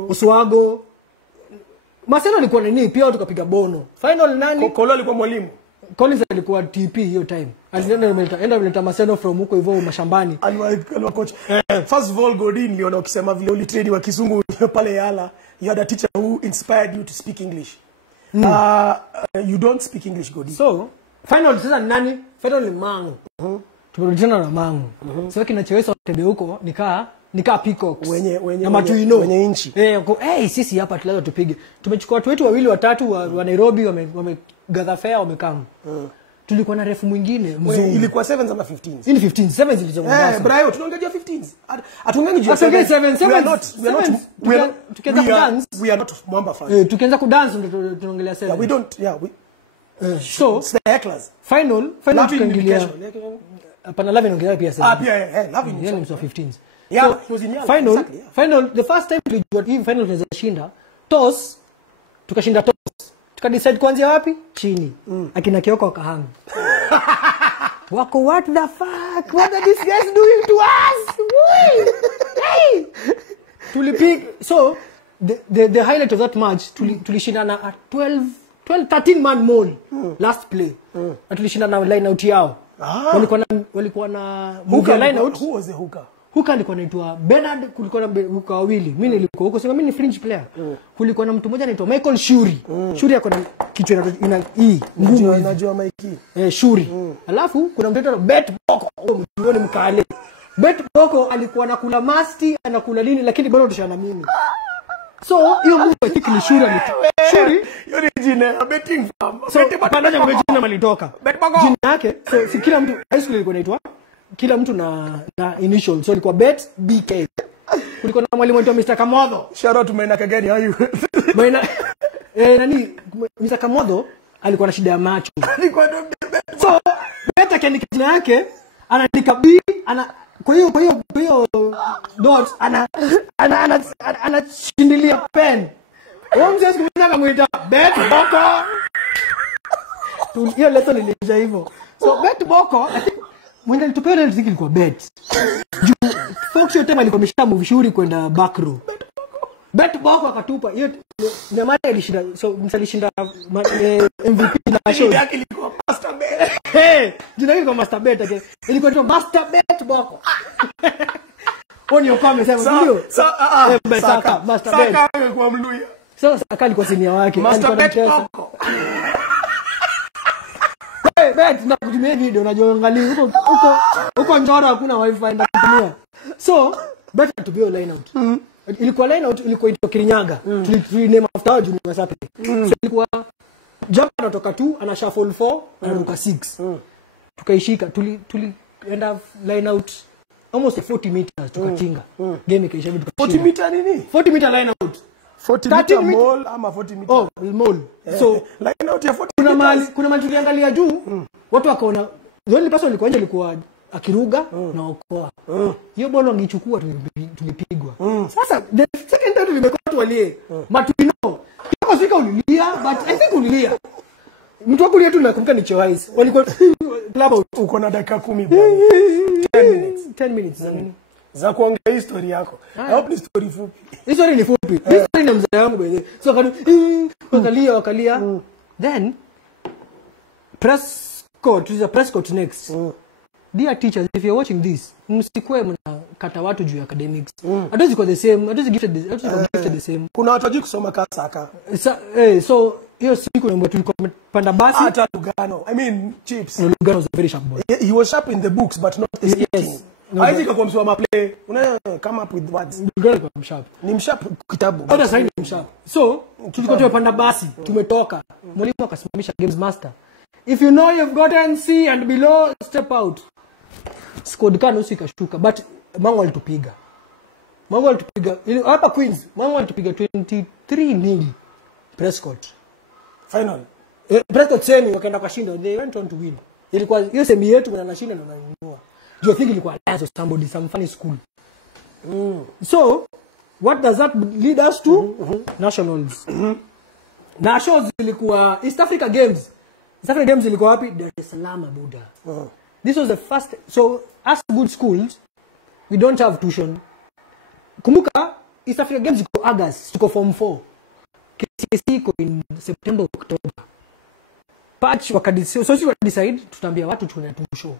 Oswago. Maseno alikuwa nini? Pia tukapiga Bono. Final nani? Kolo alikuwa mwalimu. Collins alikuwa TP hiyo time. Alienda Maseno from huko hivyo mashambani. Alikuwa coach. First of all Godin niliona ukisema vile ulitrade wa Kizungu pale Yala. You had a teacher who inspired you to speak English. You don't speak English, Godin. So, final sasa nani? Final ni Mangu. Tumerudishana na Mangu. Sasa kinachoweza kutembea huko nikaa peacocks. Wenye inchi. Sisi hapa tulazwa tupige. Tumechukua watu wetu wawili watatu wa Nairobi wamegather fair wamekam. Tulikuwa na refu mwingine mzungu. Ilikuwa 7s ama 15s? Ili 15s, 7s zilizoongezwa. Brayo tunaongea 15s. Atungangi juu 7s. We are not Mwamba fans. Tukianza kudance ndio tunaongelea 7. Yeah, we don't. Yeah, we so it's the hecklers. Final tukaingilia. Hapana 11 ongelea pia 7. Pia loving. Yeye ni 15s. Yeah, so, final the first time tulijua hii final tunaweza shinda. Toss tukashinda toss. Tukadecide kuanzia wapi? Chini. Akina Kioko wakahang. Wako what the fuck? What are these guys doing to us? Hey! Tulipig. So the highlight of that match tulishindana at 13 man mall last play. Tulishindana line out yao. Walikuwa na line out. Who was the hooker? Hooker alikuwa anaitwa Bernard, kulikuwa na hooker wawili. Mimi nilikuwa huko, sema mimi ni fringe player. Kulikuwa na mtu mmoja anaitwa Michael Shuri. Shuri yako na kichwa ina ngumu. Unajua Mike. Shuri. Alafu kuna mtu anaitwa Bet Boko. Huyo ni mkale. Bet Boko alikuwa anakula masti, anakula nini lakini bado tushana mimi. So hiyo mtu I ni Shuri Shuri hiyo ni jina betting farm. So panaje kwa jina malitoka. Jina yake so si kila mtu high school ilikuwa inaitwa kila mtu na initial. So ilikuwa Bet BK. Kulikuwa na mwalimu anaitwa Mr. Kamodho. Shout out to Maina Kageni, how you? Maina nani Mr. Kamodho alikuwa na shida ya macho. Alikuwa so Bet akaandika jina yake anaandika B kwa hiyo dot anashindilia pen. Wao mzee sikutaka kumuita Bet Boko. Hiyo leto nilisha hivyo. So Bet Boko I think mwenye alitupea ile ziki ilikuwa Bet. Fox yote alikuwa ameshamove Shuri kwenda back row. Bet Boko akatupa hiyo na mara ilishinda. So msalishinda MVP na show. yake ilikuwa Master Bet. Jina hili kwa Master Bet again. Ilikuwa tu Master Bet Boko. Oni okame sema ndio. Saka Master Bet. Saka alikuwa Mluya. Sasa Saka alikuwa senior wake. Master Bet Boko. Bet na kutumia video unajua angalia huko Njoro hakuna wifi ndio kutumia. So Bet to be line out. Ilikuwa line out ilikuwa ito Kirinyaga. Tuliname after junior Wasapi. So ilikuwa jump anatoka 2 ana shuffle 4 anaruka 6. Tukaishika tulienda line out almost 40 meters tukatinga. Game ikaisha vitu tukashinda. 40 meter nini? 40 meter line out. 40 meter mall ama 40 meter. Oh, mall. So line out ya 40 kuna mali tuliangalia juu. Watu wakaona the only person alikuwa nje alikuwa Akiruga na Okoa. Hiyo bolo angechukua tulipigwa. Sasa the second time tulimekuwa watu walie. Matuino. Kama sika ulilia but I think ulilia. Mtu wako ulia tu nakumbuka ni Choice. Walikuwa club uko na dakika 10 bwana. 10 minutes za nini? Za kuongea history yako. I hope ni story fupi. History ni fupi. History ni mzee wangu bwana. So wakalia. Then press court, to the press court next. Dear teachers, if you're watching this, msikwe mnakata watu juu academics. Hatuwezi kwa the same, hatuwezi gifted the same. Kuna watu wajui kusoma kasaka. So hiyo siku ndio tulikuwa panda basi. Hata Lugano. I mean, Chips. Lugano was a very sharp boy. He was sharp in the books but not in speaking. Yes. Haizi kwa msoma play. Una come up with words. Lugano kwa msharp. Ni msharp kitabu. Hata sasa ni msharp. So tulikuwa tumepanda basi, tumetoka. Mwalimu akasimamisha games master. If you know you've gotten C and below, step out. Squad kana usikashuka, but Mangu alitupiga. Hapa Queens, Mangu alitupiga 23-0 Prescott. Final. Prescott semi wakaenda kashinda, they went on to win. Ilikuwa hiyo semi yetu na nashinda na nainua. Do you think ilikuwa alliance of somebody, some funny school? So, what does that lead us to? Nationals. Nationals ilikuwa East Africa Games. East Africa Games ilikuwa wapi? Dar es Salaam, Buddha. This was the first. So, as good schools, we don't have tuition. Kumbuka, East Africa Games iko August, tuko Form 4. KCSE iko in September, October. Patch wakadecide, tutaambia watu tunaenda show.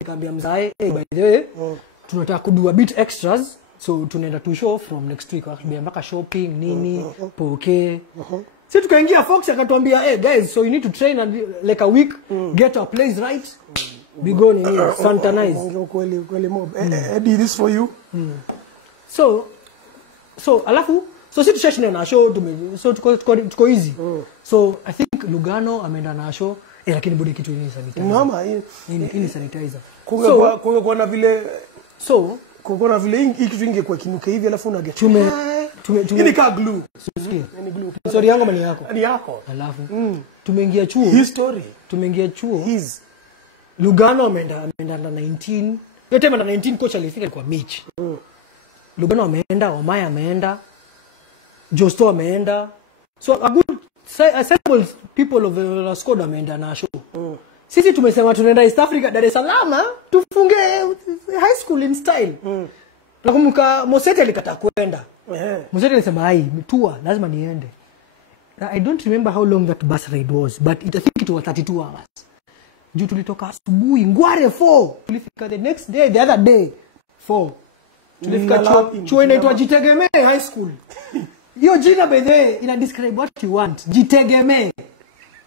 Nikaambia mzae, by the way, tunataka kudu a bit extras, so tunaenda to show from next week. Wakambia mpaka shopping, nini, poke. So tukaingia Fox akatuambia, hey guys, so you need to train and like a week, get our place right. We go in here, Santanize. Kweli mob. Eddie, this for you. So alafu, so si tushashina na show, so tuko easy. So I think Lugano ameenda na show, lakini bado kitu ni sanitizer. Mama, hii sanitizer. Kwa na vile kwa vile hii kitu ingekuwa kinuka hivi alafu unaga. Hii ka glue. Ni glue. Sorry yangu mali yako. Ni yako. Alafu tumeingia chuo. History. Tumeingia chuo. Lugano ameenda na 19. Yote ameenda 19 coach alifika kwa Mitch. Lugano ameenda, Omaya ameenda, Josto ameenda. So a good assembled people of the squad ameenda na show. Sisi tumesema tunaenda East Africa, Dar es Salaam, tufunge high school in style. Nakumbuka Mosete alikata kwenda. Mosete alisema hai, tour lazima niende. I don't remember how long that bus ride was, but I think it was 32 hours. Juu tulitoka asubuhi Ngware 4, tulifika the next day, the other day 4. Tulifika chuo inaitwa Jitegemee High School. Hiyo jina bedhe ina describe what you want. Jitegemee.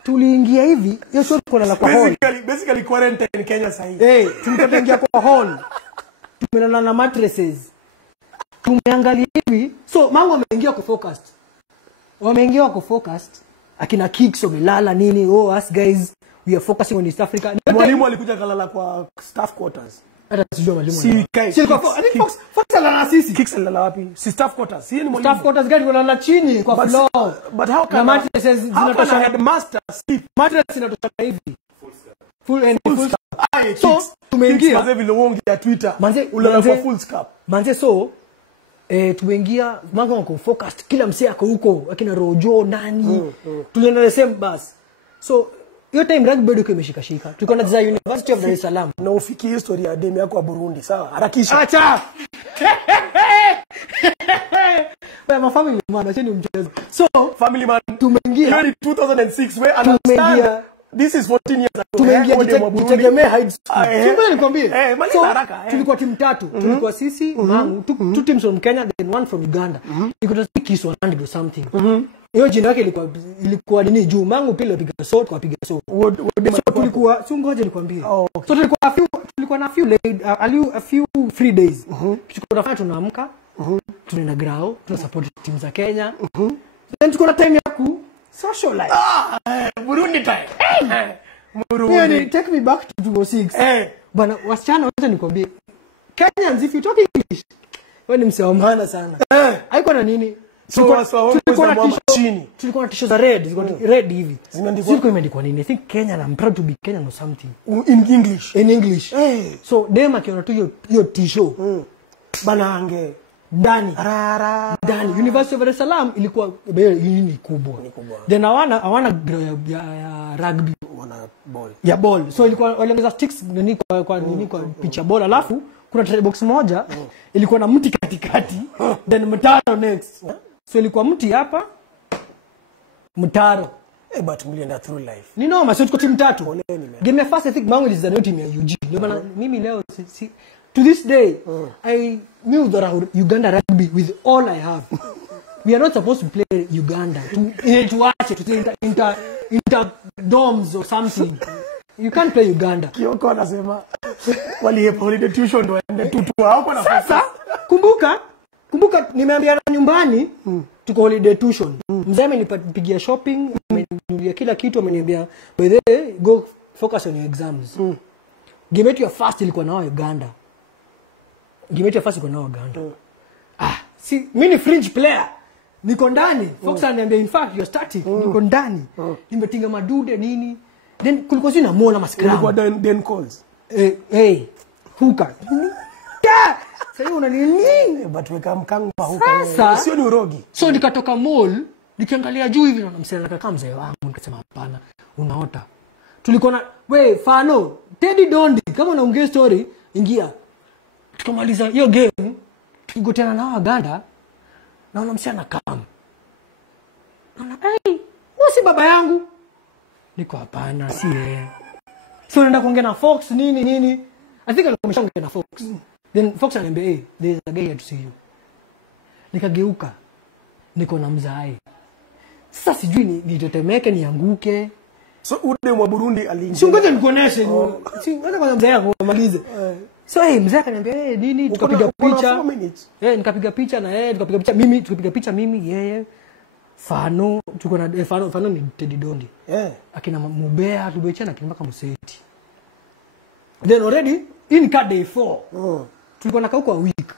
Tuliingia hivi, hiyo short kuna la kwa hall. Basically quarantine in Kenya sahi. Tulipoingia kwa hall. Tumelala na mattresses. Tumeangalia hivi. So Mangu ameingia kwa focused. Wameingia kwa focused. Akina Kicks wamelala nini? Oh, us guys, we are focusing on East Africa. Mwalimu alikuja kalala kwa staff quarters. Hata sijui mwalimu. Si kwa Fox alala sisi. Kicks alala wapi? Si staff quarters. Si ni mwalimu. Staff quarters gani wanalala chini kwa floor. But how can mattresses zinatosha headmaster sleep? Mattresses zinatosha hivi. Full so tumeingia manze vile wongi ya Twitter. Manze ulala kwa full scap. Manze so tumeingia Mangu wako focused, kila msee ako huko akina Rojo nani. Tulienda the same bus. So hiyo time rugby bado kimeshikashika. Tulikuwa na za University of Dar es Salaam. Na ufiki history ya demu yako wa Burundi, sawa? Harakisha. Acha. Wewe family man, acha ni mchezo. So family man tumeingia in 2006 we understand. This is 14 years ago. Tumeingia Jitegemee High School. Sio nikwambie. So tulikuwa timu tatu. Tulikuwa sisi, Mangu, two teams from Kenya then one from Uganda. Ilikuwa Kiss 100 or something. Hiyo jina yake ilikuwa nini juu Mangu pile piga shot kwa piga shot. So tulikuwa ngoja nikwambie. So tulikuwa na a few free days. Tulikuwa tunaamka, tunaenda ground, tuna support teams za Kenya. Then tuko na time ya ku socialize. Burundi time. Burundi. Yani take me back to 2006. Bana wasichana wote nikwambie. Kenyans if you talk English, wewe ni msewamana sana. Haiko na nini? Tulikuwa na t-shirts za red, red hivi. Zilikuwa imeandikwa nini? I think Kenyan, I'm proud to be Kenyan or something. In English. In English. So dem akiona tu hiyo t-shirt. Banange. Ndani. Ndani. University of Dar es Salaam ilikuwa ni kubwa. Then hawana ya rugby, wana ball. Ya ball. So ilikuwa waliongeza sticks nini kwa pitch ball, alafu kuna tray box moja ilikuwa na mti katikati, then mtaro next. So ilikuwa mti hapa, mtaro. But mlienda through life. Ni noma, sio tuko timu tatu. Game ya first I think Mangu is the team ya UG. Ndio maana mimi leo to this day I knew that Uganda rugby with all I have. We are not supposed to play Uganda to watch it to inter domes or something. You can't play Uganda. Kioko anasema walihepa holiday tuition ndo waende tutu hapo na sasa. Kumbuka nimeambia nyumbani tuko holiday tuition. Mzee amenipigia shopping, ameninunulia kila kitu, ameniambia by the way go focus on your exams. Game yetu ya first ilikuwa na Uganda. Si mimi ni fringe player. Niko ndani. Fox ananiambia in fact you are starting. Niko ndani. Nimetinga madude nini. Then kulikuwa sina muona maskram. Kulikuwa then calls. Huka. Sasa una nini? But weka mkanga huka. Sio ni urogi. So nikatoka mall, nikiangalia juu hivi na msela kama mzee wangu nikasema hapana, unaota. Tulikuwa na Fano, Teddy Dondi, kama unaongea story, ingia. Tukamaliza hiyo game, tukikutana na Uganda, na unamsiana kama. Naona si baba yangu. Niko hapana, si yeye. So naenda kuongea na Fox nini. I think alikuwa ameshaongea na Fox. Then Fox ananiambia, there is a guy here to see you. Nikageuka. Niko na mzai. Sasa sijui nitetemeke nianguke. So ude mwa Burundi aliingia. Si ngoja nikuoneshe. Si ngoja kwanza mzee yangu amalize. So mzee akaniambia nini tukapiga picha. Nikapiga picha na yeye, tukapiga picha mimi yeye. Fano tuko na Fano ni Teddy Dondi. Akina Mubea tubechana mpaka Museti. Then already in card day 4. Tulikuwa nakaa kwa week.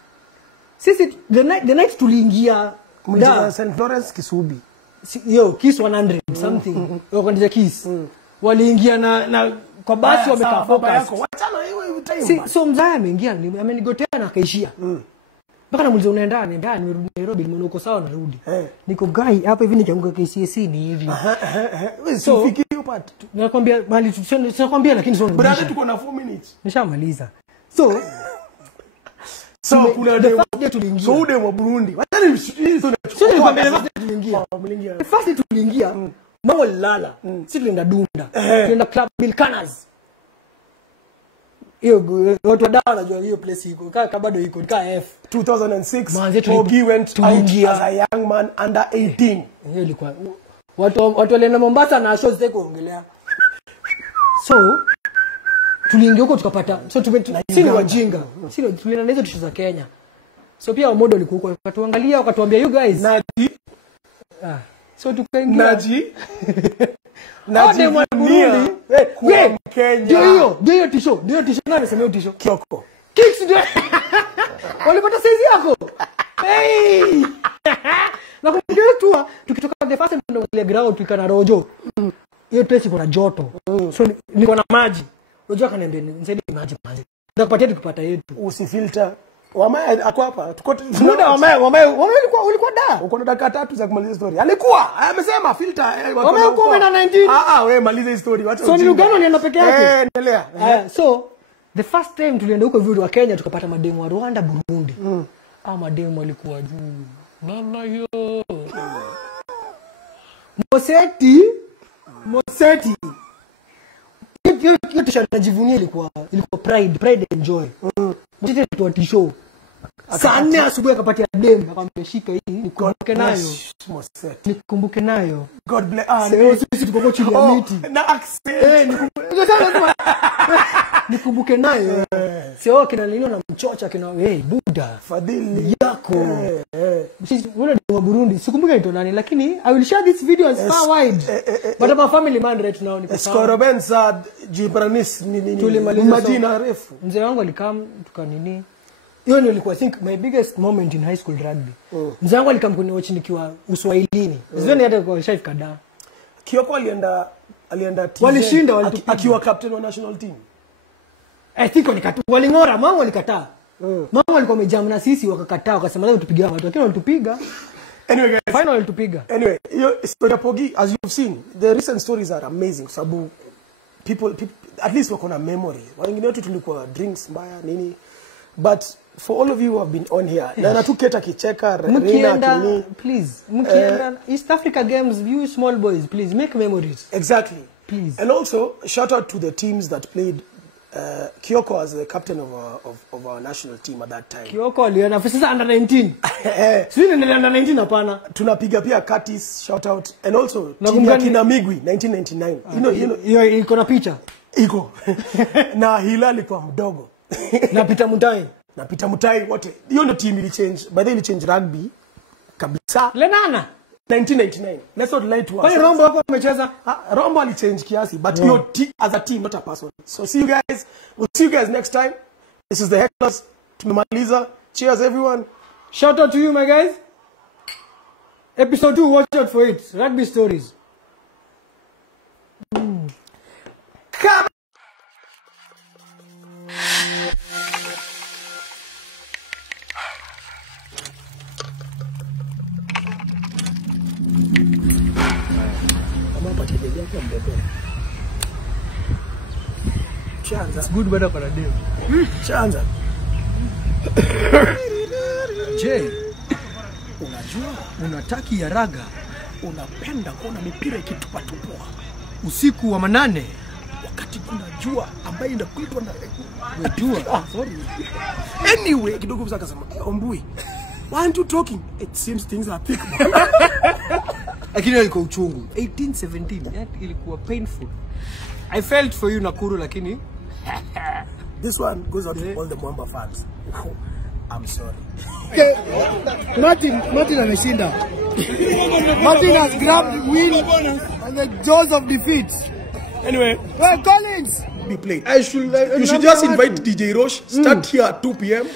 Sisi the night tuliingia mjini St Florence Kisubi. Kiss 100 something. Wakandija Kiss. Waliingia na kwa basi wamekaa focus. Wachana hiyo time. So mzaya ameingia amenigotea na akaishia. Mpaka namuuliza unaenda nimerudi Nairobi nimeona uko sawa narudi. Niko guy hapa hivi nikianguka KCSE ni hivi. So fikiri hiyo part. Nakwambia mali tunakwambia lakini sio. Brother tuko na 4 minutes. Nishamaliza. So kuna day tuliingia. So ude wa Burundi. Wachana hizo tuliingia. First tuliingia. Mama lala. Sisi tulienda Dunda. Tulienda Club Bilkanas. Hiyo watu dawa wanajua hiyo place iko. Kaka bado iko ka F 2006. Pogi went out as a young man under 18. Hiyo ilikuwa watu walienda Mombasa na shows zake kuongelea. So tuliingia huko tukapata. So sisi ni wajinga. Sisi tulienda hizo tisho za Kenya. So pia model walikuwa huko wakatuangalia wakatuambia you guys. Naji. So tukaingia. Naji Burundi. Kenya. Ndio tisho. Nani anasema hiyo tisho? Kioko. Kicks ndio. Walipata size yako. Na kumbuka tu tukitoka the first time ndio ground tukana Rojo. Hiyo place iko na joto. So niko na maji. Rojo akaniambia nisaidie maji. Nitakupatia tukipata yetu. Usifilter. Wamaya ako hapa. Tuko Wamaya ulikuwa da. Uko na dakika 3 za kumaliza story. Alikuwa amesema filter. Wamaya uko na 19. Wewe maliza story. Wacha. So ni Lugano alienda peke yake. Endelea. So the first time tulienda huko vile wa Kenya tukapata mademu wa Rwanda Burundi. Mademu walikuwa juu. Nana hiyo. Moseti. Hiyo tisho najivunia ilikuwa pride and joy. Mtete tu tisho. Saa 4 asubuhi akapatia dem akamwambia shika hii nikumbuke nayo. Nikumbuke nayo. God bless. Sisi tuko chini ya miti. Na accent. Nikumbuke nayo. Sio kina nini na mchocha kina Buddha. Fadhili yako. Sisi wale wa Burundi sikumbuka ito nani lakini I will share this video as far wide. But my family man right now niko sawa. Skorobensa Jibranis nini majina refu. Mzee wangu alikam tukanini. Hiyo ndio ilikuwa I think my biggest moment in high school rugby. Mzee wangu alikam kuniwatch nikiwa Uswahilini. Sioni hata kwa Shaif Kada. Kioko alienda team. Walishinda akiwa captain wa national team. I think walingora mama walikataa. Mama walikuwa wamejam na sisi wakakataa wakasema leo tupigia watu lakini walitupiga. Anyway guys, final walitupiga. Anyway, hiyo story ya Pogi as you've seen, the recent stories are amazing sababu people at least wako na memory. Wengine wetu tulikuwa drinks mbaya nini. But for all of you who have been on here, na tuketa kicheka, Reina, please, East Africa Games, you small boys, please make memories. Exactly. Please. And also, shout out to the teams that played. Kyoko as the captain of our national team at that time. Kyoko aliona sasa under 19. Sisi ndio under 19 hapana. Tunapiga pia Curtis, shout out, and also team ya kina Migwi 1999. Hiyo iko na picha. Iko. Na Hilali kwa mdogo. Na Peter Mutai wote. Hiyo ndio team ili change. By the way, ili change rugby kabisa. Lenana 1999. Let's not lie to us. Kwani Rombo wako amecheza? Rombo ali change kiasi, but as a team, not a person. So see you guys. We'll see you guys next time. This is the Hecklers. Tumemaliza. Cheers everyone. Shout out to you my guys. Episode 2, watch out for it. Rugby stories. Come. It's good weather for a day. Chanza. Je, unajua unataki ya raga, unapenda kuona mipira ikitupatupwa usiku wa manane wakati kuna jua ambayo inakuitwa na jua. Sorry. Anyway, kidogo mzaka sema Ombui. Why aren't you talking? It seems things are thick. Lakini ilikuwa uchungu. 1817 ilikuwa painful. I felt for you Nakuru lakini this one goes out to all the Mwamba fans. I'm sorry. Okay. Martin ameshinda. Martin has grabbed win on the jaws of defeat. Anyway, Collins be played. You should just invite DJ Roche, start here at 2 p.m.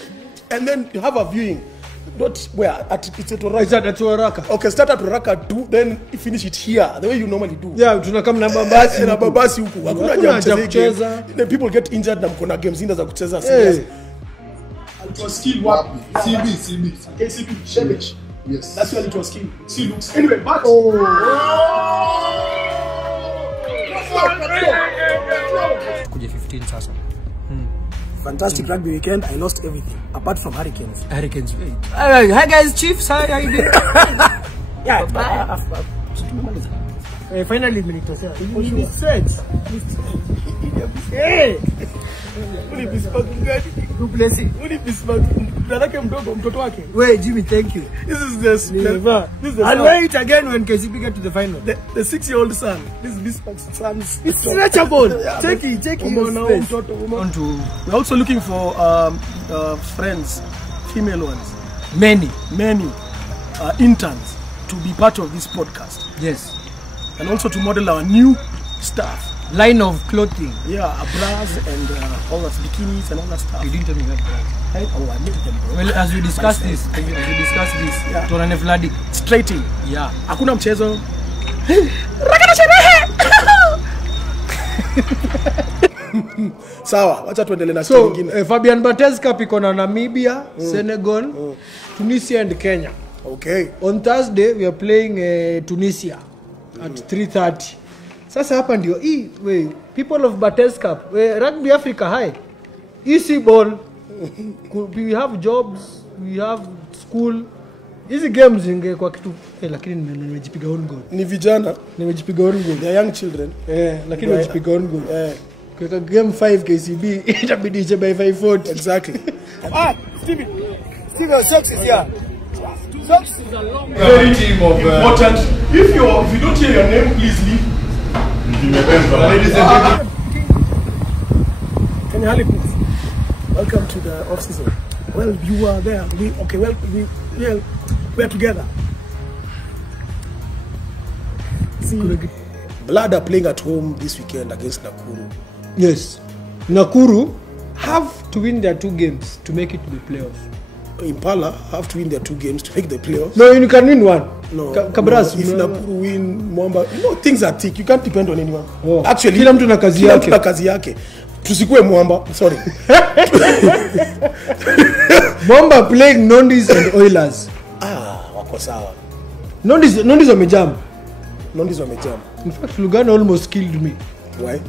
and then have a viewing. Not where it's at Oraka. Okay, start at Oraka 2, then finish it here the way you normally do. Yeah, tunakam na babasi. Na babasi huku. Hakuna haja kucheza. The people get injured na mkona games zinda za kucheza serious. It was skill wapi? CB. KCB Shebesh. Yes. That's where it was skill. Still looks. Anyway, back. Kuja 15 sasa. Fantastic rugby weekend. I lost everything apart from Hurricanes. Hi guys, Chiefs. How you doing? Yeah. Finally imenitosea. Hey. Mtoto wake. Wait, Jimmy, thank you. This is the I'll wait again when KCB get to the final. The 6-year-old son. This is Bismarck's son. It's stretchable. Check it. We're also looking for friends, female ones. Many interns to be part of this podcast. Yes. And also to model our new stuff. Line of clothing. Yeah, bras and all that, bikinis and all that stuff. You didn't tell me that. Oh, I made them, bro. Well, as we discuss this, yeah. Tuonane Vladi. Straight in. Yeah. Hakuna mchezo. Sawa, wacha tuendelee na story nyingine. Fabian Barthez Cup iko na Namibia, Senegal, Tunisia and Kenya. Okay. On Thursday we are playing Tunisia at 3:30. Sasa hapa ndio people of Barthez Cup, Rugby Africa high. Easy ball. We have jobs, we have school. Hizi games ingekuwa kitu lakini nimejipiga on goal. Ni vijana, nimejipiga on goal. They are young children. Lakini nimejipiga on goal. Kwa game 5 KCB itabidi iche by 540. Exactly. Steve, socks is here. Socks is a long very important. If you don't hear your name, please leave. Ladies and gentlemen. Can you help me? Welcome to the off season. Well, you were there. We are together. See, Blood are playing at home this weekend against Nakuru. Yes. Nakuru have to win their 2 games to make it to the playoffs. Impala have to win their 2 games to make the playoffs. No, you can win 1. No. Kabras, if Nakuru win Mwamba, things are thick. You can't depend on anyone. Oh. Actually, kila mtu na kazi yake. Tusikue Mwamba, sorry. Mwamba playing Nondis and Oilers. Wako sawa. Nondis wamejam. In fact, Lugano almost killed me. Why?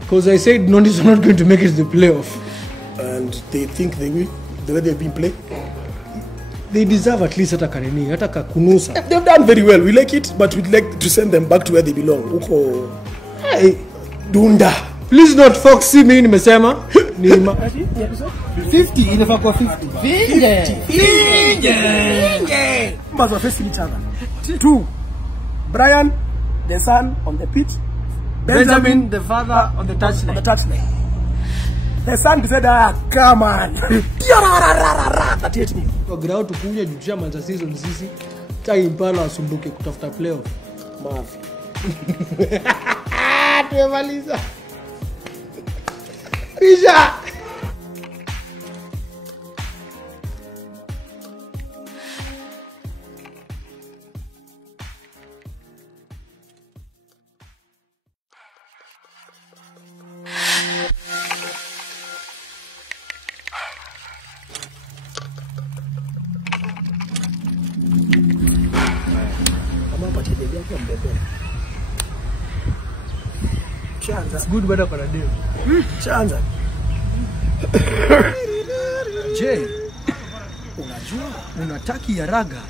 Because I said Nondis are not going to make it to the playoff. And they think they will? the way they've been playing. They deserve at least hata kanini, hata kakunusa. They've done very well. We like it, but we'd like to send them back to where they belong. Uko Dunda. Please not Foxy me nimesema. Ni 50 inafaa kwa 50. Numbers are facing each other. 2. Brian, the son, on the pitch. Benjamin, the father, on the touchline. The son said, come on. 38 minutes. Kwa ground tukuja jutisha Manchester season sisi. Tai Impala asumbuke kutafuta playoff. Mafi. Tumemaliza. Bisha. Chanza. Good weather for a day. Chanza. Je, unajua unataki ya raga